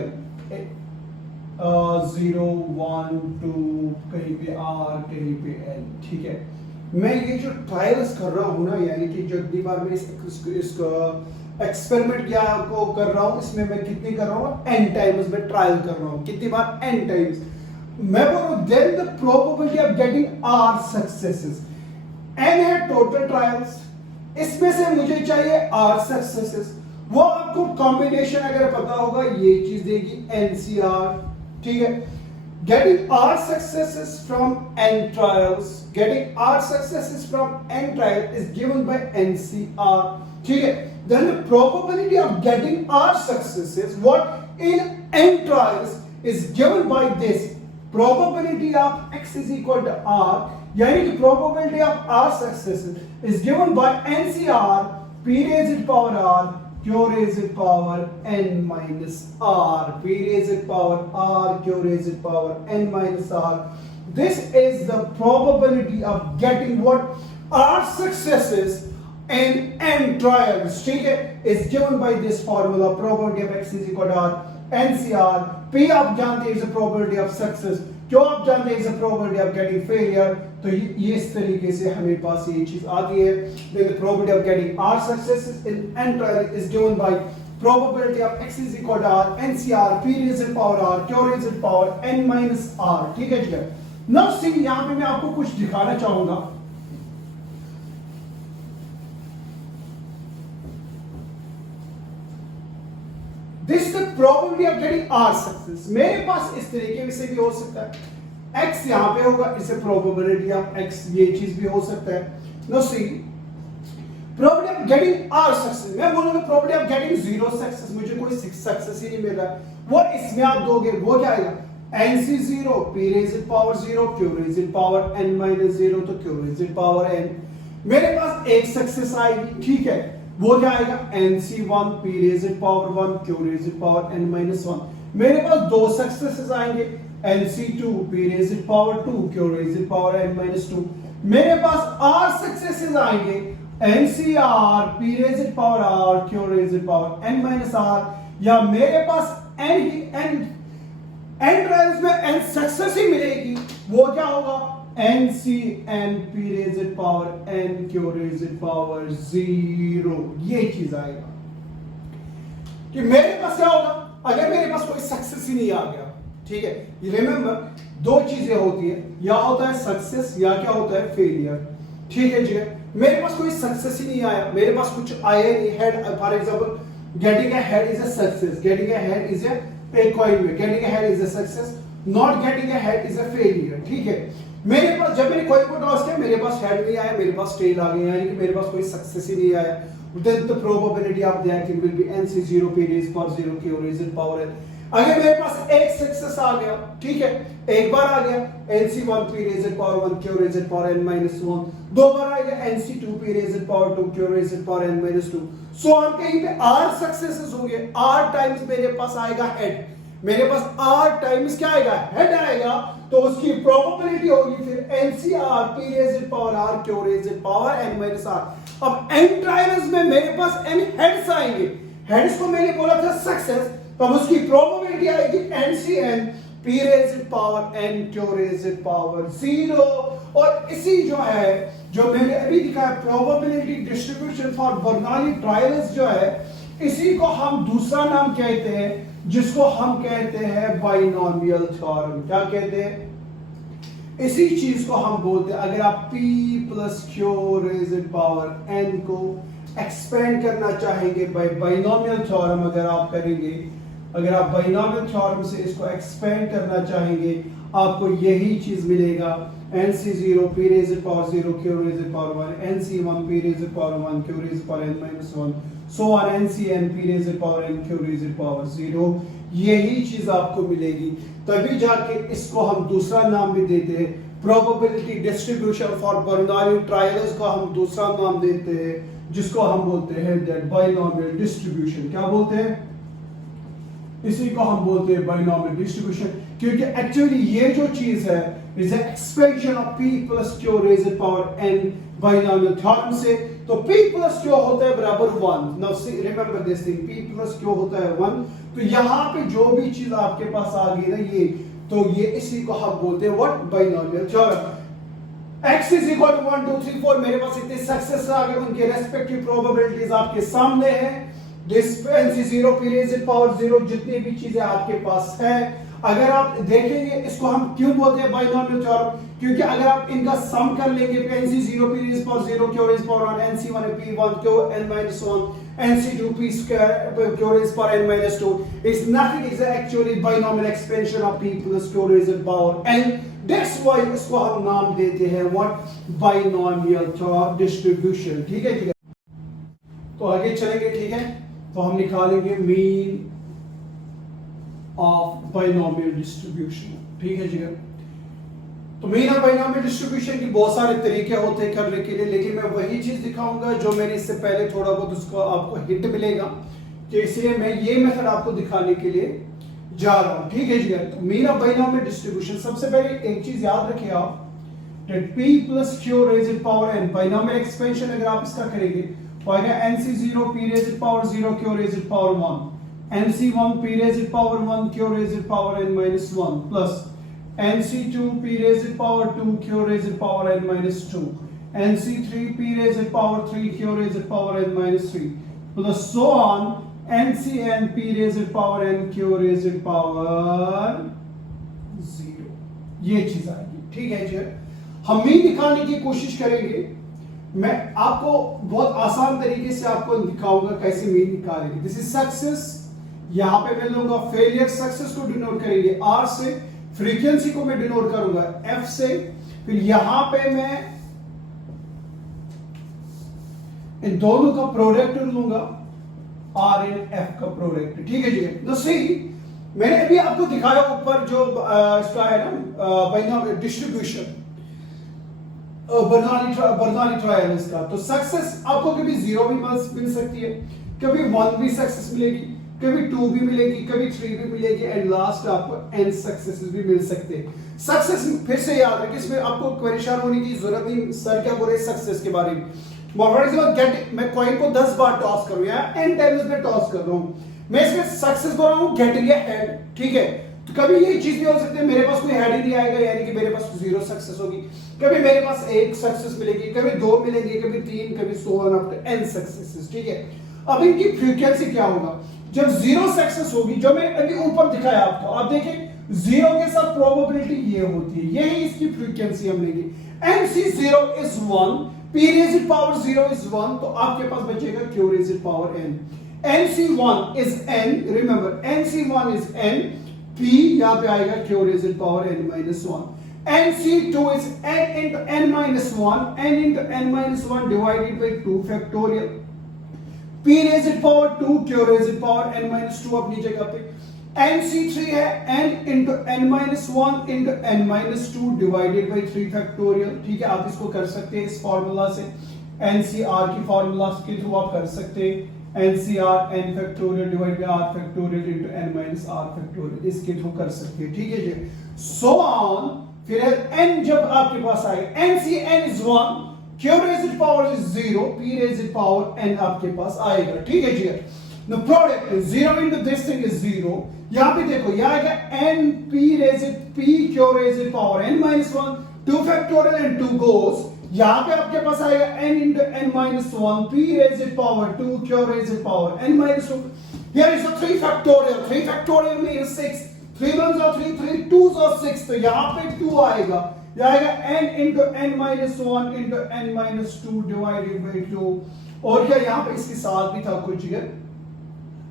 0 1 2 कहीं पे r कहीं पे n। ठीक है, मैं ये जो ट्रायल्स कर रहा हूं ना, यानी कि जो इतनी बार मैं इस एक्सपेरिमेंट क्या को कर रहा हूं, इसमें मैं कितनी कर रहा हूं, n टाइम्स में ट्रायल कर रहा हूं। कितनी बार, n टाइम्स। मैं बोल रहा हूं then the probability of getting r successes, n है टोटल ट्रायल्स, इसमें से मुझे चाहिए r सक्सेसेस। वो आपको कॉम्बिनेशन अगर पता होगा ये चीज देगी NCR। ठीक है, getting r successes from n trials, getting r successes from n trial is given by NCR। ठीक है, then the probability of getting r successes what in n trials is given by this probability of x is equal to r, यानी कि probability of r successes is given by NCR p raised to power r q raised to power n minus r, p raised to power r q raised to power n minus r. This is the probability of getting what r successes in n trials। ठीक है, is given by this formula, probability of x is equal to r NCR। P आप जानते हैं is a probability of success, Q आप जानते हैं is a probability of getting failure। तो ये इस तरीके से हमें पास ये चीज आती है। Then the probability of getting r successes in n trial is given by probability of x is equal to r NCR p raised to power r q raised to power n minus r। ठीक है जी, now see यहाँ पे मैं आपको कुछ दिखाना चाहूंगा। This is the probability of getting r success। मेरे पास इस तरीके से भी हो सकता है, x यहां पे होगा, इसे probability of x, ये चीज भी हो सकता है। Now see, probability of getting r success, मैं बोलूंगा probability of getting 0 success, मुझे कोई सक्सेस ही नहीं मिल रहा है, वो इसमें आप दोगे, वो क्या आएगा NC 0 P raised power 0 Q raised power n minus 0 तो Q raised power n। मेरे पास एक सक्सेस आएगी, ठीक है, वो क्या आएगा NC1 P raised power 1 Q raised power n minus 1। मेरे पास दो सक्सेसेस आएंगे NC2 P raised power 2 Q raised power n minus 2। मेरे पास R सक्सेसेस आएंगे NCR P raised power R Q raised power n minus R, या मेरे पास n ट्रायल्स में n सक्सेस ही मिलेगी, वो क्या होगा NCN P raised power n Q raised power 0। ये चीज आएगा कि मेरे पास क्या होगा अगर मेरे पास कोई सक्सेस ही नहीं आ गया, ठीक है। रिमेंबर दो चीजें होती है, या होता है सक्सेस या क्या होता है फेलियर, ठीक है जी। मेरे पास कोई सक्सेस ही नहीं आया, मेरे पास कुछ आया नहीं, head for example getting a head is a success, getting a head is a coin में, getting a head is a success, not getting a head is a failure, ठीक है। मेरे पास जब मैंने कॉइन को टॉस किया मेरे पास हेड नहीं आया, मेरे पास टेल आ गया, यानी कि मेरे पास कोई सक्सेस ही नहीं आया, then the probability of that thing will be NC0 P raised power 0 Q raised power n। अगर मेरे पास एक सक्सेस आ गया, ठीक है, एक बार आ गया NC1 P raised power 1 Q raised power n minus 1, दो बार आएगा NC2 P raised power 2 Q raised power n minus 2, सो हम कहीं पे R सक्सेसेस हो गए, R टाइम्स मेरे पास आएगा हेड, मेरे पास R टाइम्स क्या आएगा हेड आएगा, तो उसकी प्रोबेबिलिटी होगी फिर NCR P raised power R Q raised power n minus R। अब n ट्रायल्स में मेरे पास n हेड्स आएंगे, हेड्स को मैंने बोला था सक्सेस, तो उसकी प्रोबेबिलिटी आएगी NCN P raised power n Q raised power 0। और इसी जो है जो मैंने अभी दिखाया probability distribution for Bernoulli trials जो है, इसी को हम दूसरा नाम कहते हैं जिसको हम कहते हैं बाइनोमियल थ्योरम। क्या कहते हैं? इसी चीज को हम बोलते हैं, अगर आप P plus Q raised power n को एक्सपेंड करना चाहेंगे बाइनोमियल थ्योरम, अगर आप करेंगे, अगर आप बाइनोमियल थ्योरम से इसको एक्सपेंड करना चाहेंगे, आपको यही चीज मिलेगा NC0 P raised power 0 Q raised power 1 NC1 P raised power 1 Q raised power n minus 1 so on NCN P raised power n Q raised power 0। यही चीज आपको मिलेगी, तभी जाके इसको हम दूसरा नाम भी देते हैं, probability distribution for Bernoulli trials को हम दूसरा नाम देते हैं जिसको हम बोलते हैं दैट बाइनोमियल डिस्ट्रीब्यूशन। क्या बोलते हैं? इसी को हम बोलते हैं बाइनोमियल डिस्ट्रीब्यूशन, क्योंकि एक्चुअली ये जो चीज है is expansion of P plus Q raised power n binomial theorem से। तो P प्लस Q होता है बराबर 1। Now remember this thing, P plus Q होता है 1, तो यहाँ पे जो भी चीज आपके पास आ गई ना ये, तो ये इसी को हम बोलते हैं what binomial theorem. x is equal to 1 2 3 4, मेरे पास इतने सक्सेस आ गए, उनके रेस्पेक्टिव प्रोबेबिलिटीज आपके सामने है। NC0 P raised power 0 जितनी भी चीजें आपके पास है, अगर आप देखेंगे इसको हम क्यों बोलते हैं बाइनोमियल थ्योरम, क्योंकि अगर आप इनका सम कर लेंगे NC0 P raised power 0 Q raised power 1 NC1 P1 Q n minus 1 NC2 P square Q raised power n minus 2 is nothing, is actually binomial expansion of P plus Q raised power n। That's why इसको हम नाम देते हैं what binomial distribution। ठीक है, ठीक है, तो आगे चलेंगे, ठीक है। तो हम निकालेंगे मीन ऑफ बाइनोमियल डिस्ट्रीब्यूशन, ठीक है जी। तो मीन ऑफ बाइनोमियल डिस्ट्रीब्यूशन की बहुत सारे तरीके होते हैं करने के लिए, लेकिन मैं वही चीज दिखाऊंगा जो मैंने इससे पहले थोड़ा बहुत उसको आपको हिंट मिलेगा, कि इसलिए मैं ये मेथड आपको दिखाने के लिए जा रहा हूं, ठीक है जी। तो मीन ऑफ बाइनोमियल डिस्ट्रीब्यूशन, सबसे पहले एक चीज याद रखिए आप, P plus Q raised power n binomial expansion अगर आप इसका करेंगे तो आएगा NC0 P raised power 0 Q raised power 1 NC1 P raised power 1 Q raised power n minus 1 plus NC2 P raised power 2 Q raised power n minus 2 NC3 P raised power 3 Q raised power n minus 3 plus so on NCN P raised power n Q raised power 0। ये चीज आएगी, ठीक है जी। हम मीन निकालने की कोशिश करेंगे, मैं आपको बहुत आसान तरीके से आपको दिखाऊंगा कैसे मीन निकालेंगे। दिस इज सक्सेस, यहां पे मैं लूंगा फेलियर, सक्सेस को डिनोट करेंगे R से, फ्रीक्वेंसी को मैं डिनोट करूंगा F से, फिर यहां पे मैं इन दोनों का प्रोडक्ट लूंगा R एंड F का प्रोडक्ट, ठीक है जी। तो सी मैंने अभी आपको दिखाया ऊपर जो इसका है ना डिस्ट्रीब्यूशन बर्नौली ट्रायल इसका, तो सक्सेस आपको कभी 0 भी मिल सकती है, कभी 1 भी सक्सेस मिलेगी, कभी 2 भी मिलेगी, कभी 3 भी मिलेगी, एंड लास्ट आपको n सक्सेसेस भी मिल सकते हैं। सक्सेस फिर से याद रखिए, इसमें आपको परेशान होने की जरूरत नहीं, सर क्या बोल रहे हैं सक्सेस के बारे में। फॉर एग्जांपल गेट, मैं कॉइन को 10 बार टॉस करूं या n टाइम्स में टॉस कर रहा हूं, मैं इसमें सक्सेस बोल रहा हूं गेटिंग ए हेड, ठीक है। तो कभी ये चीज भी हो सकती है मेरे पास कोई हेड ही नहीं आएगा, यानी कि मेरे पास 0 सक्सेस होगी, कभी मेरे पास 1 सक्सेस मिलेगी, कभी 2 मिलेंगे, कभी 3, कभी so on up to n successes, ठीक है। अब इनकी फ्रीक्वेंसी क्या होगा जब 0 सक्सेस होगी, जो मैं अभी ऊपर दिखाया आपको, आप देखें 0 के साथ प्रोबेबिलिटी ये होती है, यही इसकी फ्रीक्वेंसी हम लेंगे। MC0 is 1, P raised power 0 is 1, तो आपके पास बचेगा Q raised power n। MC1 is n, remember MC1 is n, P यहाँ पे आएगा Q raised power n minus 1। MC2 is n into n minus 1, n into n minus 1 divided by 2 factorial, P raised power 2, Q raised power n minus 2 अपनी जगह पे। MC3 है n into n minus 1 into n minus 2 divided by 3 factorial, ठीक है। आप इसको कर सकते हैं इस फॉर्मूला से, NCR की फॉर्मूला के थ्रू आप कर सकते हैं, NCR n factorial divided by r factorial into n minus r factorial, इसके थ्रू कर सकते हैं, ठीक है जी। So on, फिर n जब आपके पास आएगा, NCn is 1, Q raised power is 0, P raised power n आपके पास आएगा, ठीक है जी। The product is 0 into this thing is 0, यहाँ पे देखो यह आएगा n P raised P Q raised power n minus 1, 2 factorial and 2 goes, यहाँ पे आपके पास आएगा n into n minus 1, P raised power 2, Q raised power n minus 2, here is a 3 factorial, 3 factorial means 6, 3 ones are 3, 3 twos are 6, तो यहाँ पे 2 आएगा, यह आएगा n into n minus 1 into n minus 2 divided by 2, और क्या यहाँ पे इसके साथ भी था कुछ ये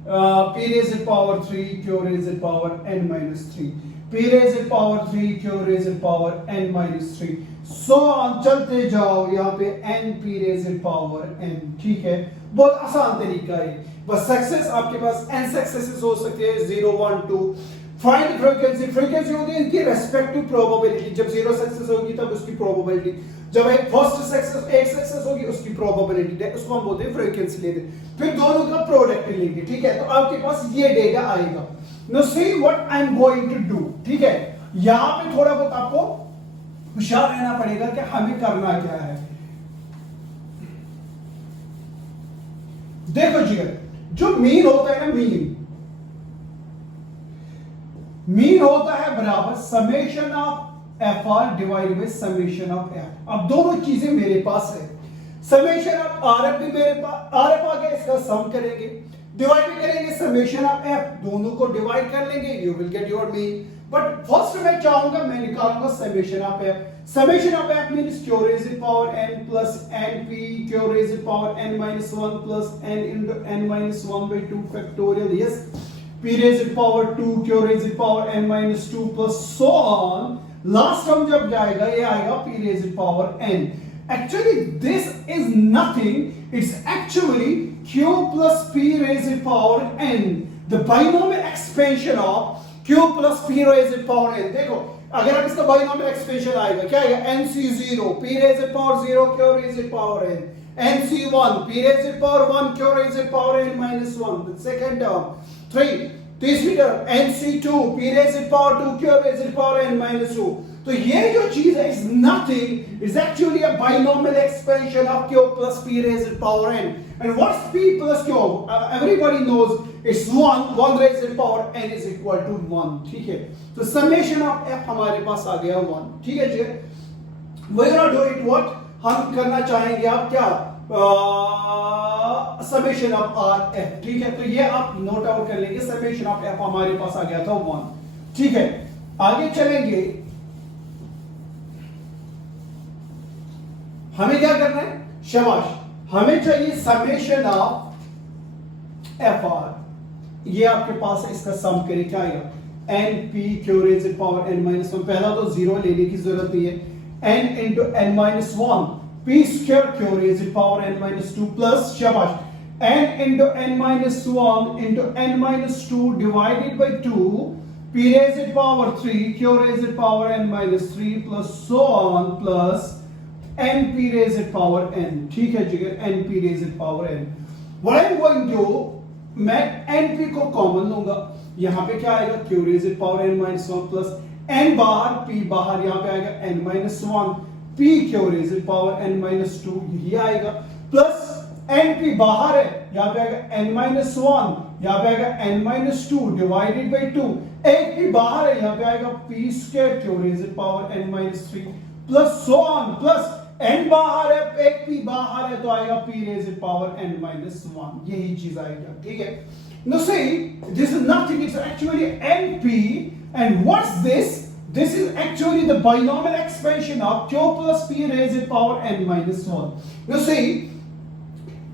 P raised power 3, Q raised power n minus 3, P raised power 3, Q raised power n minus 3, so on चलते जाओ, यहाँ पे n P raised power n, ठीक है। बहुत आसान तरीका है, बस सक्सेस आपके पास n सक्सेसेस हो सकते हैं, 0 1 2। फाइंड फ्रीक्वेंसी, फ्रीक्वेंसी होती है इनकी रेस्पेक्टिव प्रोबेबिलिटी, जब 0 सक्सेस होगी तब उसकी प्रोबेबिलिटी, जब एक फर्स्ट सक्सेस 1 सक्सेस होगी उसकी प्रोबेबिलिटी, उसको हम बोलते हैं फ्रीक्वेंसी लेते हैं, फिर दोनों का प्रोडक्ट लेंगे, ठीक है। तो आपके पास ये डेटा आएगा। Now see what I am going to do, ठीक है। यहां पे थोड़ा बहुत आपको होशियार रहना पड़ेगा कि हमें करना क्या है। देखो जी, जो मीन होता है ना, मीन होता है बराबर summation of F are divide by summation of F. अब दोनों चीजें मेरे पास है, समेशन ऑफ आर एफ भी मेरे पास, आर एफ आ गया, इसका सम करेंगे, डिवाइड भी करेंगे समेशन ऑफ एफ, दोनों को डिवाइड कर लेंगे, you will get your mean. But first मैं चाहूंगा, मैं निकालूंगा summation of F. Summation of F means q raised power n plus np q raised power n minus 1 plus n into n minus 1 by 2 factorial, yes, p raised power 2 q raised power n minus 2 plus so on, last term जब जाएगा ये आएगा p raised power n। Actually this is nothing, it's actually q plus p raised power n, the binomial expansion of q plus p raised power n। देखो अगर आप इसका बाइनोमियल एक्सपेंशन आएगा, क्या आएगा, nc0 p raised power 0 q raised power n, nc1 p raised power 1 q raised power n minus 1, the second term। 3 तीसरी term nc2 p raised power 2 q raised power n minus 2। तो ये जो चीज है is nothing, is actually a binomial expansion of q plus p raised power n। And what's p plus q? Everybody knows it's 1 raised power n is equal to 1, ठीक है। तो summation of f हमारे पास आ गया 1, ठीक है जी। we're gonna do it what, हम करना चाहेंगे आप क्या, summation of r f, ठीक है। तो ये आप नोट आउट कर लेंगे, summation of f हमारे पास आ गया था 1, ठीक है। आगे चलेंगे, हमें क्या करना है, शाबाश, हमें चाहिए समेशन ऑफ एफ आर, ये आपके पास है, इसका सम करें, क्या आएगा, n p q raised power n minus 1, पहला तो जीरो लेने की जरूरत नहीं है, n into n minus 1 p square q raised power n minus 2 plus, शाबाश, n into n minus 1 into n minus 2 divided by 2 p raised to power 3 q raised to power n minus 3 plus so on plus n p raised to power n, ठीक है जी, n p raised to power n. What I'm going to do, मैं n p को कॉमन लूंगा, यहां पे क्या आएगा q raised to power n minus 1 plus n बाहर p बाहर, यहां पे आएगा n minus 1 p q raised to power n minus 2, यही आएगा प्लस np बाहर है, यहां पे आएगा n minus 1, यहां पे आएगा n minus 2 डिवाइडेड बाय 2, एक p बाहर है, यहां पे आएगा p square q raised to power n minus 3 plus so on plus n बाहर है, एक p बाहर है, तो आएगा p raised to power n minus 1, यही चीज आएगा, ठीक है. Now see, this is nothing, it's actually np, and what's this? This is actually the binomial expansion of q plus p raised to power n minus 1. Now see,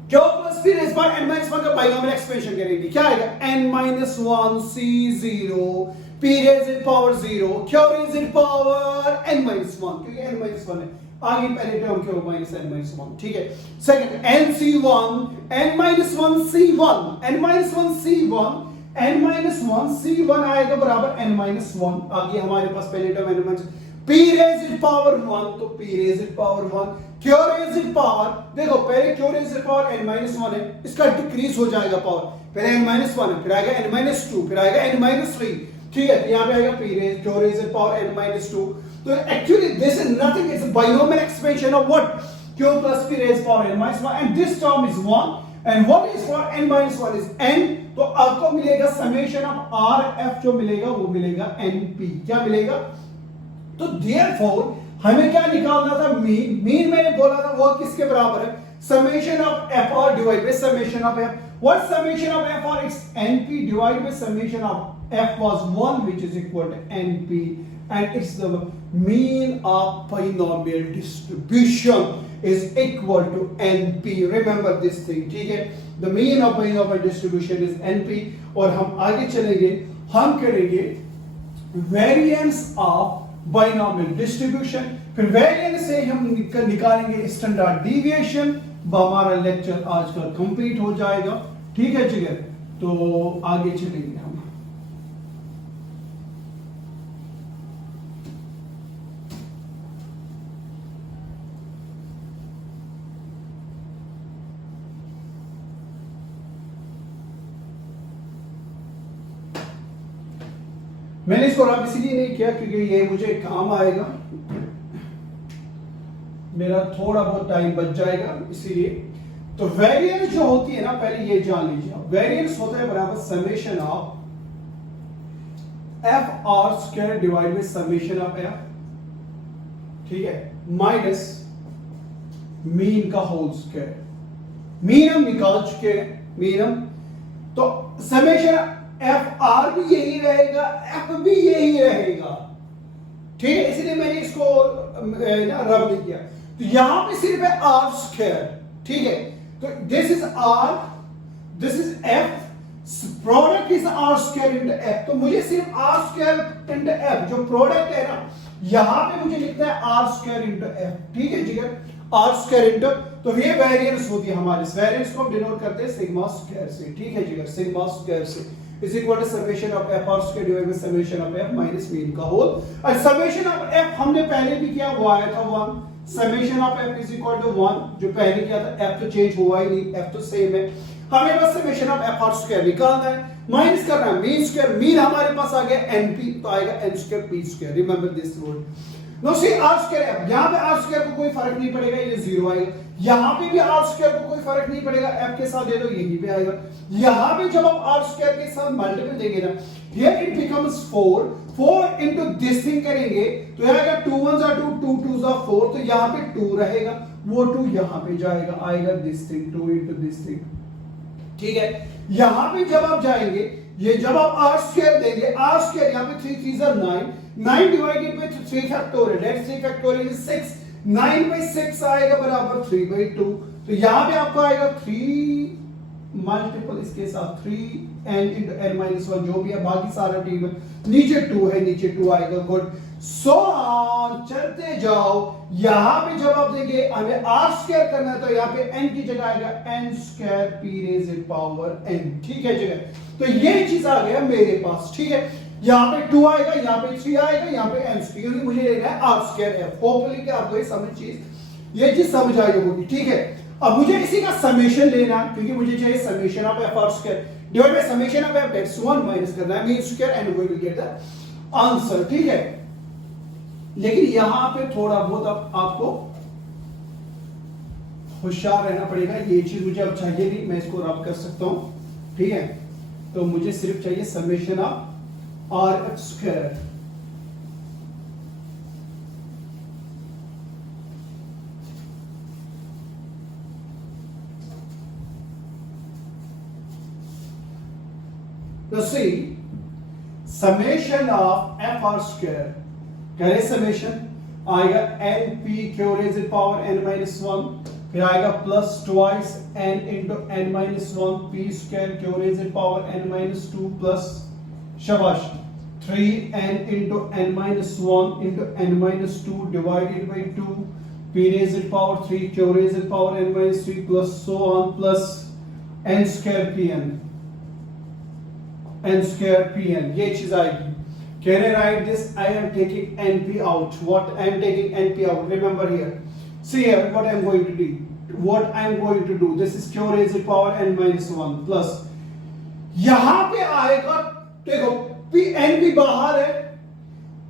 q plus p raised to power n minus 1 का binomial expansion करेंगे, क्या आएगा n minus 1 c0 p raised to power 0 q raised to power n minus 1, क्योंकि n minus 1 है, आगे पहले term q minus n minus 1, ठीक है. Second nc1 n minus 1 c1 n minus 1 c1 n minus 1 c1 आएगा बराबर n minus 1, आगे हमारे पास पहले term n minus p raised to power 1, तो p raised to power 1 q raised to power, देखो पहले q raised to power n minus 1 है, इसका डिक्रीज हो जाएगा पावर, पहले n minus 1 है, फिर आएगा n minus 2, फिर आएगा n minus 3, ठीक है. यहाँ पे आएगा p raised q raised to power n minus 2. So actually this is nothing, it's a binomial expansion of what? Q plus p raised to power n minus 1, and this term is 1, and what is for n minus 1 is n, तो आपको मिलेगा समेशन ऑफ r f, जो मिलेगा वो मिलेगा np, क्या मिलेगा. तो therefore हमें क्या निकालना था, मीन. मीन मैंने बोला था वो किसके बराबर है, summation of f r divide by summation of f. What summation of f r is np divided by summation of f was 1, which is equal to np, and it's the mean of binomial distribution is equal to np. Remember this thing, ठीक है. The mean of binomial distribution is np. और हम आगे चलेंगे, हम करेंगे variance of binomial distribution, फिर variance से हम निकालेंगे standard deviation. हमारा लेक्चर आज का कंप्लीट हो जाएगा, ठीक है जिगर. तो आगे चलेंगे हम. मैंने इसको रब इसलिए नहीं किया क्योंकि ये मुझे काम आएगा, मेरा थोड़ा बहुत टाइम बच जाएगा, इसीलिए. तो वेरिएंस जो होती है ना, पहले ये जान लीजिए, वेरिएंस होता है बराबर summation of F R square divide by summation of F, ठीक है, माइनस मीन का होल स्क्वायर. मीन हम निकाल चुके हैं, मीन हम, तो समेशन एफ आर भी यही रहेगा, एफ भी यही रहेगा, ठीक है. इसलिए मैंने इसको रब नहीं किया. तो यहां पे सिर्फ है आर स्क्वायर, ठीक है. तो this is r, this is f, product is r square into f. तो मुझे सिर्फ आर स्क्वायर इनटू एफ, जो प्रोडक्ट है ना, यहां पे मुझे लिखना है आर स्क्वायर इनटू एफ, ठीक है जी, आर स्क्वायर इनटू. तो ये वेरिएंस होती है हमारे, इस वेरिएंस को हम डिनोट करते हैं सिग्मा स्क्वायर से, ठीक है जी, सिग्मा स्क्वायर से is equal to summation of f r square divided by summation of f minus mean का होल. और summation of f हमने पहले भी किया, वो आया था 1. summation of f is equal to 1, जो पहले किया था. f तो चेंज हुआ ही नहीं, f तो सेम है. हमें बस summation of f r square निकालना है, माइनस करना है मीन स्क्वायर. मीन हमारे पास आ गया np, तो आएगा n square p square. Remember this rule. No see r square f, यहां पे आर स्क्वायर को कोई फर्क नहीं पड़ेगा, ये 0 आएगा. यहां पे भी आर स्क्वायर को कोई फर्क नहीं पड़ेगा, f के साथ दे दो यही पे आएगा. यहां पे जब आप आर स्क्वायर के साथ मल्टीपल देंगे ना, here it becomes 4. 4 into this thing करेंगे तो यह आएगा 2 1s are 2, 2 2s are 4. तो यहां पे 2 रहेगा, वो 2 यहां पे जाएगा, आएगा this thing 2 into this thing, ठीक है. यहां पे जब आप जाएंगे, ये जब आप आर स्क्वायर देंगे, आर स्क्वायर यहां पे 3 3s are 9, 9 divided by 3 factorial, that's 3 factorial is 6. 9 by 6 आएगा बराबर 3 by 2. तो यहां पे आपको आएगा 3 मल्टीपल इसके साथ 3n into n minus 1, जो भी है बाकी सारा टीम है. नीचे 2 है, नीचे 2 आएगा. गुड. सो ऑन चलते जाओ. यहां पे जब आप देंगे हमें r स्क्वायर करना है, तो यहां पे n की जगह आएगा n square p raised to power n, ठीक है जगह. तो ये चीज आ गया मेरे पास, ठीक है. यहाँ पे 2 आएगा, यहाँ पे 3 आएगा, यहाँ पे n स्क्वायर, क्योंकि मुझे लेना है r स्क्वायर f। होपफुली कि आपको ये चीज समझ आई होगी, ठीक है। अब मुझे इसी का समेशन लेना है, क्योंकि मुझे चाहिए summation of f r square divide by summation of f that's 1 minus करना है mean square and we will get the answer, ठीक है। लेकिन यहां पे थोड़ा बहुत आपको होशियार रहना पड़ेगा। ये चीज मुझे अब चाहिए नहीं, मैं इसको रब कर सकता हूं, ठीक है। तो मुझे सिर्फ चाहिए summation of R F square. तो see summation of F R square, करे समेशन आएगा N P Q raise power N minus 1, फिर आएगा plus twice N into N minus 1 P square Q raise power N minus 2 plus शाबाश 3n into N minus 1 into N minus 2 divided by 2 P raise power 3 Q raise power N minus 3 plus so on plus n square p n square p n. ये चीज आएगी। Can I write this? I am taking NP out. What I am taking NP out? Remember here. See here what I am going to do. What I am going to do. This is q raised to power n minus 1 plus. यहां पे आएगा, देखो P n भी बाहर है,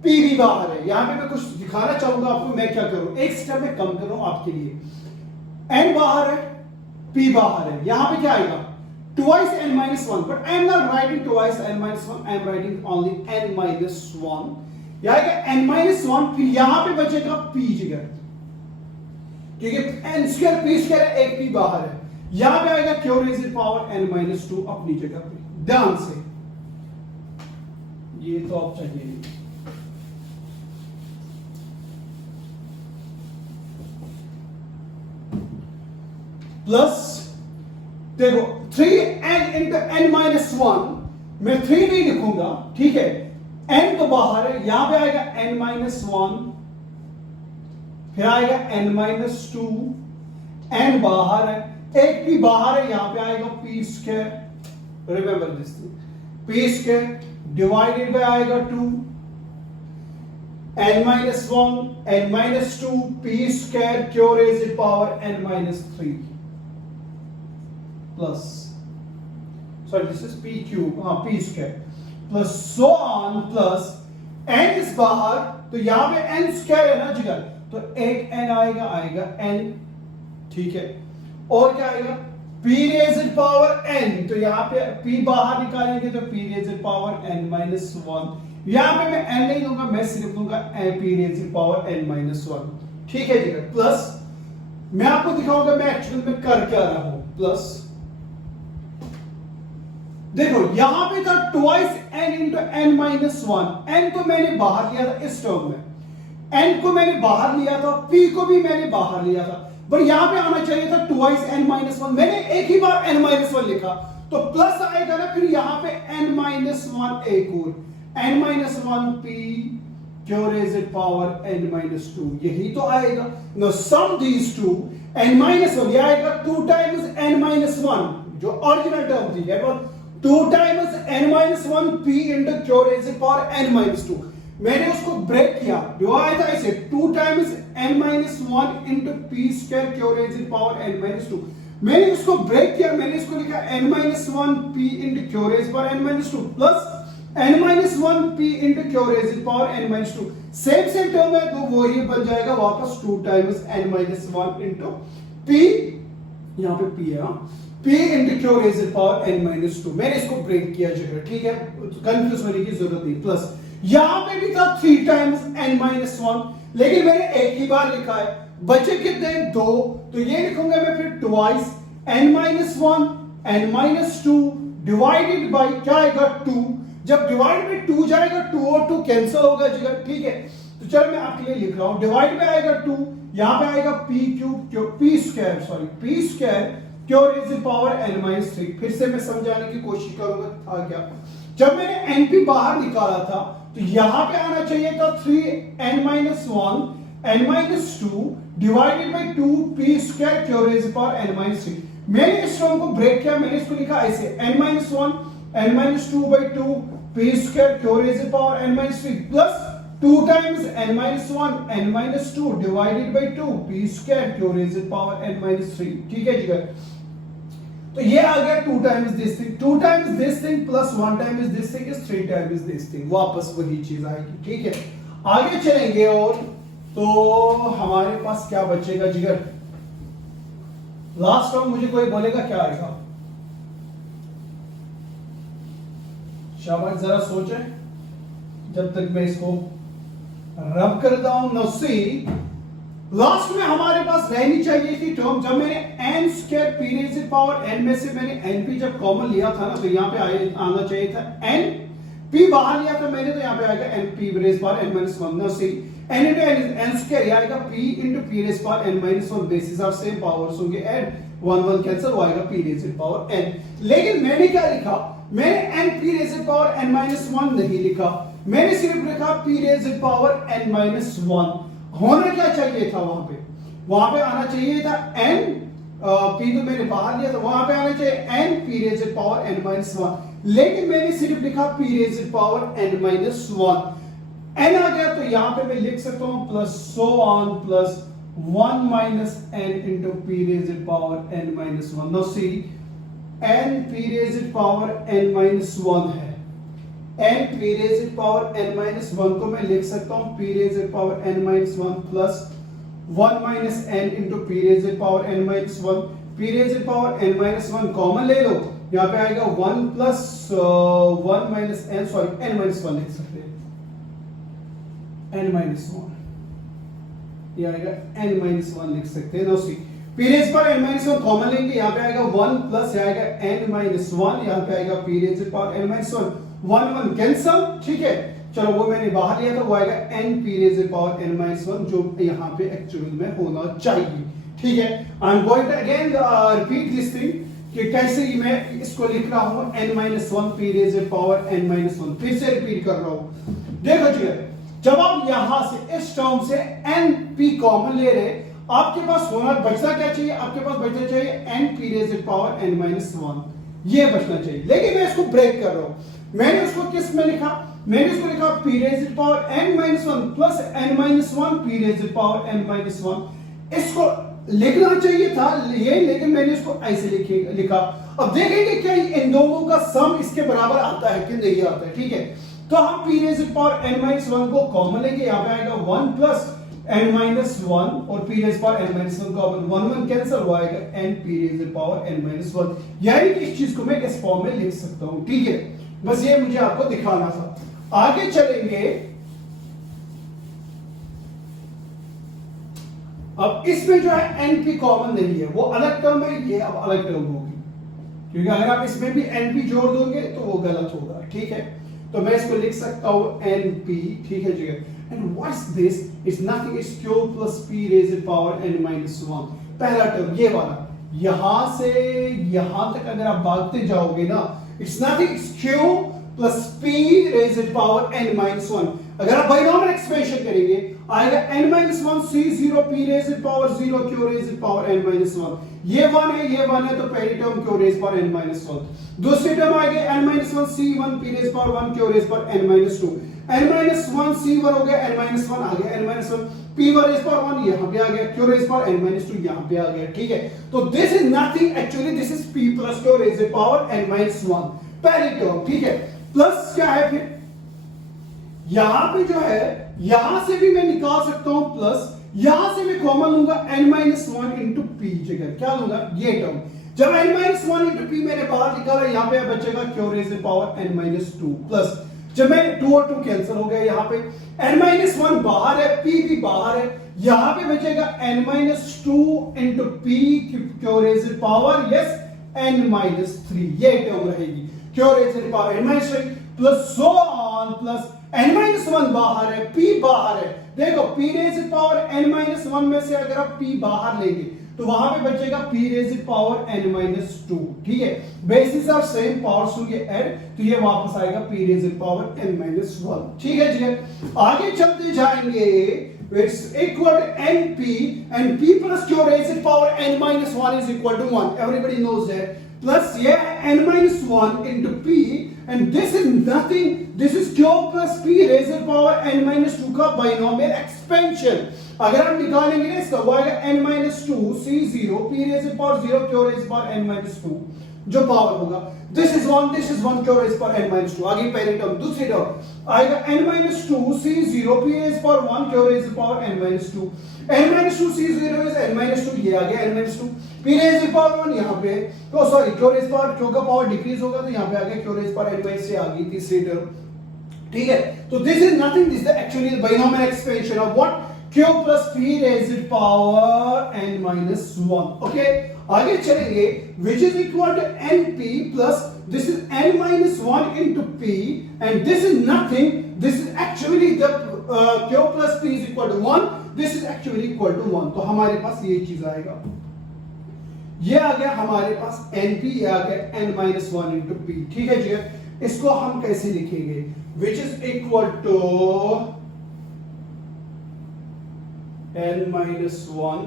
P भी बाहर है। यहां पे मैं कुछ दिखाना चाहूंगा आपको, मैं क्या करूं, एक स्टेप में कम करूं आपके लिए। n बाहर है, P बाहर है, यहां पे क्या आएगा twice n minus 1, but I am not writing twice n minus 1, I am writing only n minus 1। यह आएगा n minus 1, फिर यहां पे बचेगा p जगह, क्योंकि n स्क्वायर p स्क्वायर है, एक p बाहर है। यहां पे आएगा q raise power n minus 2 अपनी जगह पे। ध्यान से, ये तो आप चाहिए नहीं। प्लस देखो 3n इंटू n माइनस 1 मैं 3 नहीं लिखूंगा, ठीक है। n तो बाहर है, यहां पे आएगा n माइनस 1, फिर आएगा n माइनस 2, n बाहर है, एक p बाहर है, यहां पे आएगा p square. Remember this thing, p square divided by आएगा 2 n minus 1 n minus 2 p square Q raise power n minus 3 plus, sorry this is p cube, p square plus so on plus n इस बाहर, तो यहां पे n स्क्वायर है ना जगह, तो एक n आएगा n, ठीक है। और क्या आएगा p रेज़ पावर n, तो यहां पे p बाहर निकालेंगे तो p raise power n minus 1। यहां पे मैं n नहीं दूंगा, मैं सिर्फ दूंगा p raise power n minus 1, ठीक है जगह। प्लस मैं आपको दिखाऊंगा मैं एक्चुअल में कर क्या रहा हूं। प्लस देखो यहां पे था twice n into n minus 1, n को मैंने बाहर लिया था इस टर्म में, n को मैंने बाहर लिया था, p को भी मैंने बाहर लिया था, पर यहां पे आना चाहिए था ट्वाइस n माइनस 1, मैंने एक ही बार n माइनस 1 लिखा, तो प्लस आएगा ना, फिर यहां पे n माइनस 1 एक और n minus 1 p q raise power n minus 2, यही तो आएगा। Now sum these two, n minus 1 ये आएगा 2 टाइम्स n माइनस 1 जो ओरिजिनल टर्म थी, that was 2 times n minus 1 p into q raised to power n minus 2। मैंने उसको ब्रेक किया, जो आया था ऐसे 2 times n minus 1 into p square q raised to power n minus 2। मैंने उसको ब्रेक किया, मैंने इसको लिखा n minus 1 p into q raised to power n minus 2 plus n minus 1 p into q raised to power n minus 2। Same term है, तो वो ही बन जाएगा वापस 2 times n minus 1 into p, यहां पे p है p into q raised to power n minus 2। मैंने इसको ब्रेक किया जगह, ठीक है, कंफ्यूज होने की जरूरत नहीं। प्लस यहां पे भी था 3 टाइम्स n minus 1, लेकिन मैंने एक ही बार लिखा है, बचे कितने 2, तो ये लिखूंगा मैं फिर twice n minus 1 n minus 2 divided by क्या आएगा 2, जब डिवाइड में 2 जाएगा 2 और 2 कैंसिल होगा जगह, ठीक है। तो चलो मैं आपके लिए लिख रहा हूं, डिवाइड में आएगा 2, यहां पे आएगा p cube p square Q raise power n minus 3। फिर से मैं समझाने की कोशिश करूंगा था क्या, जब मैंने np बाहर निकाला था तो यहां पे आना चाहिए था 3n minus 1 n minus 2 divided by 2 p square Q raise power n minus 3। मैंने इस टर्म को ब्रेक किया, मैंने इसको लिखा ऐसे n minus 1 n minus 2 by 2 p square q raised to power n minus 3 plus 2 times n minus 1 n minus 2 divided by 2 p square q raised to power n minus 3। ठीक है जी। तो ये आ गया 2 times this thing, 2 times this thing plus 1 times this thing is 3 times this thing, वापस वही चीज आएगी। ठीक है, आगे चलेंगे और तो हमारे पास क्या बचेगा जिगर? लास्ट टर्म मुझे कोई बोलेगा क्या आएगा? शाबाश, जरा सोचें जब तक मैं इसको रब करता हूं। नो सी, लास्ट में हमारे पास रहनी चाहिए थी टर्म, जब मैंने n square p raise to power n में से मैंने np जब कॉमन लिया था ना, तो यहां पे आना चाहिए था n p बाहर लिया था मैंने, तो यहां पे आएगा np raise power n minus 1। No see, n into n square, ये आएगा p into p raise power n minus 1, basis of same powers होंगे ऐड, 1 1 कैंसिल, वो आएगा p raise to power n। लेकिन मैंने क्या लिखा? मैंने np raise to power n minus 1 नहीं लिखा, मैंने सिर्फ लिखा p raise to power n minus 1। होना क्या चाहिए था वहां पे आना चाहिए था n, p तो मैंने बाहर लिया था, वहां पे आना चाहिए n p raise to power n minus 1, लेकिन मैंने सिर्फ लिखा p raise to power n minus 1। n आ गया तो यहां पे मैं लिख सकता हूं plus so on plus 1 minus n into p raise to power n minus 1। No see, n p raise to power n minus 1 है, n p raise to power n minus 1 को मैं लिख सकता हूं p raise to power n minus 1 plus 1 minus n into p raise to power n minus 1। p raise to power n minus 1 common ले लो, यहां पे आएगा 1 plus 1 minus n, sorry n minus 1 लिख सकते हैं, n माइनस 1, ये आएगा n माइनस 1 लिख सकते हैं। नो सी, p raise power n minus 1 common लेंगे, यहां पे आएगा 1 प्लस ये आएगा n माइनस 1, यहां पे आएगा p raise to power n minus 1, 1 1 cancel. ठीक है, चलो वो मैंने बाहर लिया था, वो आएगा n p raise to power n minus 1, जो यहां पे एक्चुअल में होना चाहिए। ठीक है, I am going to again repeat this thing कि कैसे मैं इसको लिख रहा हूं n minus 1 p raise to power n minus 1, फिर से रिपीट कर रहा हूं। देखो जी, जब आप यहां से इस टर्म से n p कॉमन ले रहे, आपके पास होना बचना क्या चाहिए? आपके पास बचना चाहिए n p raise to power n minus 1, ये बचना चाहिए। लेकिन मैं इसको ब्रेक कर रहा हूं, मैंने उसको किस में लिखा? मैंने उसको लिखा p raise to power n minus 1 plus n minus 1 p raise to power n minus 1। इसको लिखना चाहिए था ये, लेकिन मैंने इसको ऐसे लिखा। अब देखेंगे क्या इन दोनों का सम इसके बराबर आता है कि नहीं आता है। ठीक है, तो हम p raise to power n minus 1 को कॉमन लेंगे, यहां पे आएगा 1 प्लस n माइनस 1 और p raise power n minus 1 common, 1 1 cancel, वो आएगा n p raise to power n minus 1। यानी कि इस चीज को मैं इस फॉर्म में लिख सकता हूं। ठीक है, बस ये मुझे आपको दिखाना था। आगे चलेंगे, अब इसमें जो है np कॉमन नहीं है, वो अलग टर्म है, ये अब अलग टर्म होगी, क्योंकि अगर आप इसमें भी np जोड़ दोगे तो वो गलत होगा। ठीक है, तो मैं इसको लिख सकता हूं np। ठीक है जी, and what's this? It's nothing, it's q plus p raise to power n minus 1, पहला टर्म ये वाला। यहां से यहां तक अगर आप भागते जाओगे ना, it's nothing, it's q plus p raise to power n minus 1। अगर आप बाइनोमियल एक्सपेंशन करेंगे, आएगा n minus 1 c0 p raise to power 0 q raise to power n minus 1। ये 1 है, ये 1 है, तो पहली term q raise power n minus 1। दूसरी टर्म आएगी n minus 1 c1 p raise power 1 q raise power n minus 2। n minus 1 c1 हो गया, n माइनस 1 आ गया, n minus 1 p1 rays power 1 यहां पे आ गया, q raise power n minus 2 यहां पे आ गया। ठीक है, तो this is nothing, actually this is p plus q raise to power n minus 1, पहली टर्म। ठीक है, प्लस क्या है फिर यहां पे जो है, यहां से भी मैं निकाल सकता हूं प्लस, यहां से मैं कॉमन लूंगा n माइनस 1 इंटू p जगह क्या लूंगा? ये टर्म। जब n माइनस 1 इंटू p मैंने बाहर निकाला, यहां पे बचेगा q raise to power n minus 2 plus, जब मैं 2 और 2 कैंसिल हो गया, यहां पे n माइनस 1 बाहर है, p भी बाहर है, यहां पे बचेगा n minus 2 into p q raise to power yes n minus 3, ये टर्म रहेगी q raise to power n minus 3 plus so on plus n minus 1 बाहर है, p बाहर है। देखो p raise to power n minus 1 में से अगर आप p बाहर लेंगे तो वहां पे बचेगा p raise to power n minus 2। ठीक है, बेसिस ऑफ सेम पावर्स होंगे ऐड, तो ये वापस आएगा p raise to power n minus 1। ठीक है जी, आगे चलते जाएंगे, it's equal to np and p plus q raise to power n minus 1 is equal to 1, everybody knows that, plus ये n minus 1 into p and this is nothing, this is Q plus p raise to power n minus 2 का बाइनोमियल एक्सपेंशन। अगर हम निकालेंगे ना इसका, वो आएगा n minus 2 c0 p raise to power 0 q raise to power n minus 2 जो पावर होगा। This is 1 q raise to power n minus 2। आगे पहली टर्म, दूसरी टर्म आएगा n minus 2 c0 p raise to power 1 q raise to power n minus 2। n minus 2 c0 is n minus 2, ये आ गया n minus 2 p raise to power 1 यहाँ पे, तो sorry q raise to power, q का पावर डिक्रीज होगा तो यहाँ पे आ गया q raise to power n minus से आ गई तीसरी टर्म, ठीक है। तो this is nothing, this is actually the binomial expansion of what, q plus p raised to power n minus 1। Okay, आगे चलेंगे, which is equal to np plus this is n minus 1 into p and this is nothing, this is actually the q plus p is equal to 1, this is actually equal to 1। तो हमारे पास ये चीज आएगा, ये आ गया हमारे पास np, ये आ गया n minus 1 into p, ठीक है जी। इसको हम कैसे लिखेंगे, which is equal to n minus 1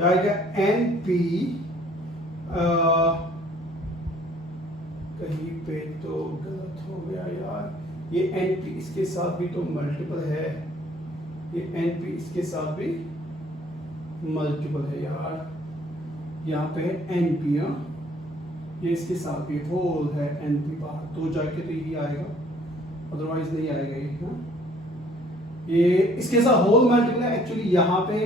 आएगा np, कहीं पे तो गलत हो गया यार, ये np इसके साथ भी तो मल्टीपल है, ये np इसके साथ भी मल्टीपल है यार, यहाँ पे है np, ये इसके साथ भी होल है np बाहर, तो जाके तो यही आएगा, अदरवाइज नहीं आएगा ये। हाँ, ये इसके साथ होल मल्टीपल है। एक्चुअली यहाँ पे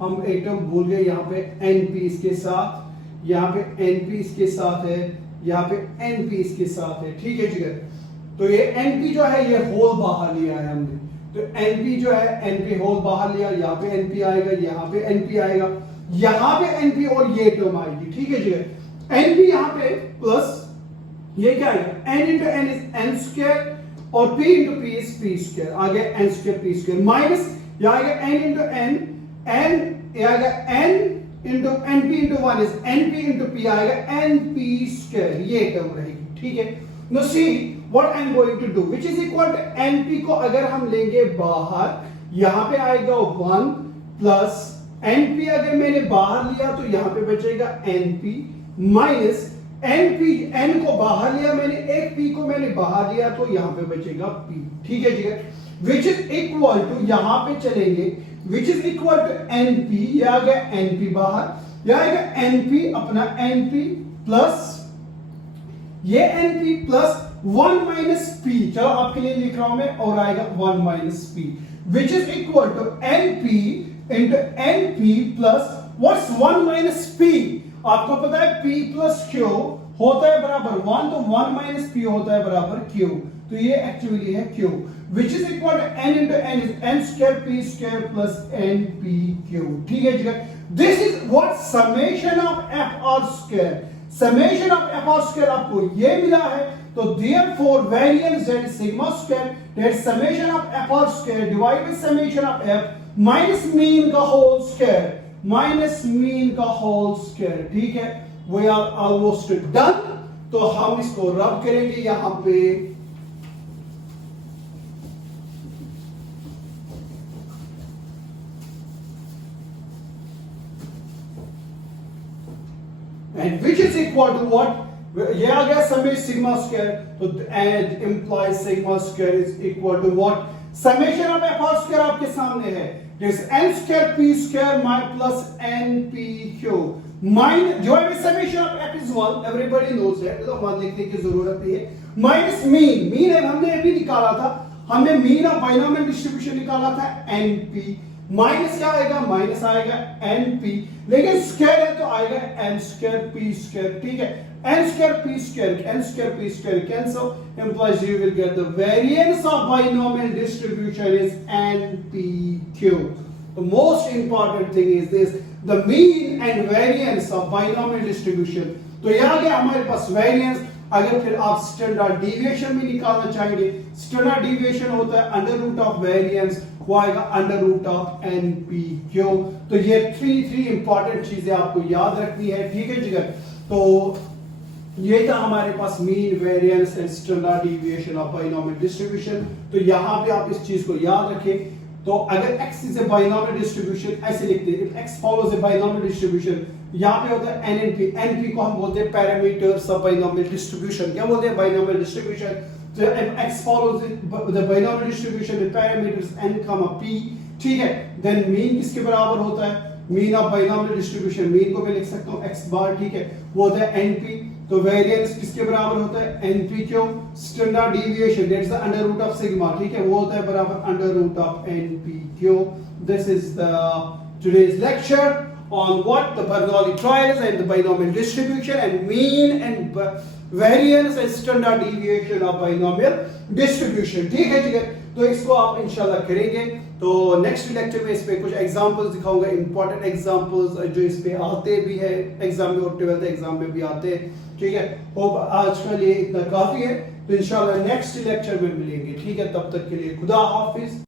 हम एक टर्म भूल गए, यहाँ पे np इसके साथ, यहाँ पे np इसके साथ है, यहाँ पे np इसके साथ है, ठीक है जी। तो ये np जो है ये होल बाहर लिया है हमने, तो np जो है np होल बाहर लिया, यहाँ पे np आएगा, यहाँ पे np आएगा, यहाँ पे np और ये टर्म आएगी, ठीक है जी। np यहाँ पे प्लस ये क्या आएगा, n into n is n square और p into p is p square, आ गया n square p square, minus ये आएगा n इंटू n, n ये आएगा n into np into 1 is np into p आएगा np स्क्वायर, ये टर्म रहेगी, ठीक है। No see what I am going to do, which is equal to np को अगर हम लेंगे बाहर, यहां पे आएगा 1 प्लस np अगर मैंने बाहर लिया तो यहां पे बचेगा np माइनस np, n को बाहर लिया मैंने, एक p को मैंने बाहर लिया तो यहां पे बचेगा p, ठीक है जी। which is equal to, यहां पे चलेंगे, which is equal to np, ये आ गया np बाहर, ये आएगा np अपना np प्लस ये np प्लस 1 माइनस p, चलो आपके लिए लिख रहा हूं मैं, और आएगा 1 minus p, which is equal to np into np plus what's 1 minus p, आपको पता है p plus q होता है बराबर 1, तो 1 minus p होता है बराबर q, तो ये एक्चुअली है q, which is equal to n into n is n square p square plus npq, ठीक है जी। this is what summation of fr square, summation of fr square आपको ये मिला है, तो therefore variance that is sigma square, that is summation of fr square divided by summation of f minus mean का whole square, माइनस मीन का होल स्क्वायर, ठीक है। वी आर ऑलमोस्ट डन, तो हम इसको रब करेंगे यहां पे, and which is equal to what, ये आ गया समेशन सिग्मा स्क्वायर, तो and implies sigma square is equal to what, summation of F R square आपके सामने है, this n square p square plus npq minus, जो है summation of f is 1, everybody knows that, तो 1 लिखने की जरूरत नहीं है, माइनस मीन, मीन है हमने अभी निकाला था, हमने मीन ऑफ बाइनोमियल डिस्ट्रीब्यूशन निकाला था np, माइनस क्या आएगा, माइनस आएगा np, लेकिन स्क्वायर है तो आएगा n square p square, ठीक है। n square p square cancel, implies you will get the variance of binomial distribution is npq. The most important thing is this, the mean and variance of binomial distribution। तो ये आ गया हमारे पास variance। अगर फिर आप स्टैंडर्ड डिविएशन भी निकालना चाहेंगे, स्टैंडर्ड डिविएशन होता है अंडर रूट ऑफ वेरिएंस, वो आएगा अंडर रूट ऑफ npq। तो ये थ्री इंपॉर्टेंट चीजें आपको याद रखनी है, ठीक है जिगर। तो ये था हमारे पास mean, variance and standard deviation of binomial distribution. तो यहाँ पे आप इस चीज को याद रखें। तो अगर x is a binomial distribution ऐसे लिखते हैं, if x follows a binomial distribution, यहाँ पे होता है NNP, NP को हम बोलते हैं पैरामीटर्स ऑफ बाइनोमियल डिस्ट्रीब्यूशन। क्या बोलते हैं? Binomial distribution. So if x follows the binomial distribution with parameters n, p, ठीक है, then mean किसके बराबर होता है? Mean of binomial distribution, mean को मैं लिख सकता हूँ x बार, ठीक है, वो होता है np। तो वेरिएंस किसके बराबर होता है? np क्यों? Standard deviation, that's the under root of sigma, ठीक है, वो होता है बराबर अंडर रूट ऑफ np क्यों? This is the today's lecture on what the Bernoulli trials and the binomial distribution and mean and variance and standard deviation of binomial distribution, ठीक है, ठीक है। तो इसको आप इंशाल्लाह करेंगे। तो नेक्स्ट लेक्चर में इस पे कुछ एग्जांपल्स दिखाऊंगा, इंपॉर्टेंट एग्जांपल्स जो इस पे आते भी है एग्जाम में और 12th एग्जाम में भी आते हैं, ठीक है। होप आज के लिए इतना काफी है, तो इंशाल्लाह नेक्स्ट लेक्चर में मिलेंगे, ठीक है। तब तक के लिए खुदा हाफिज।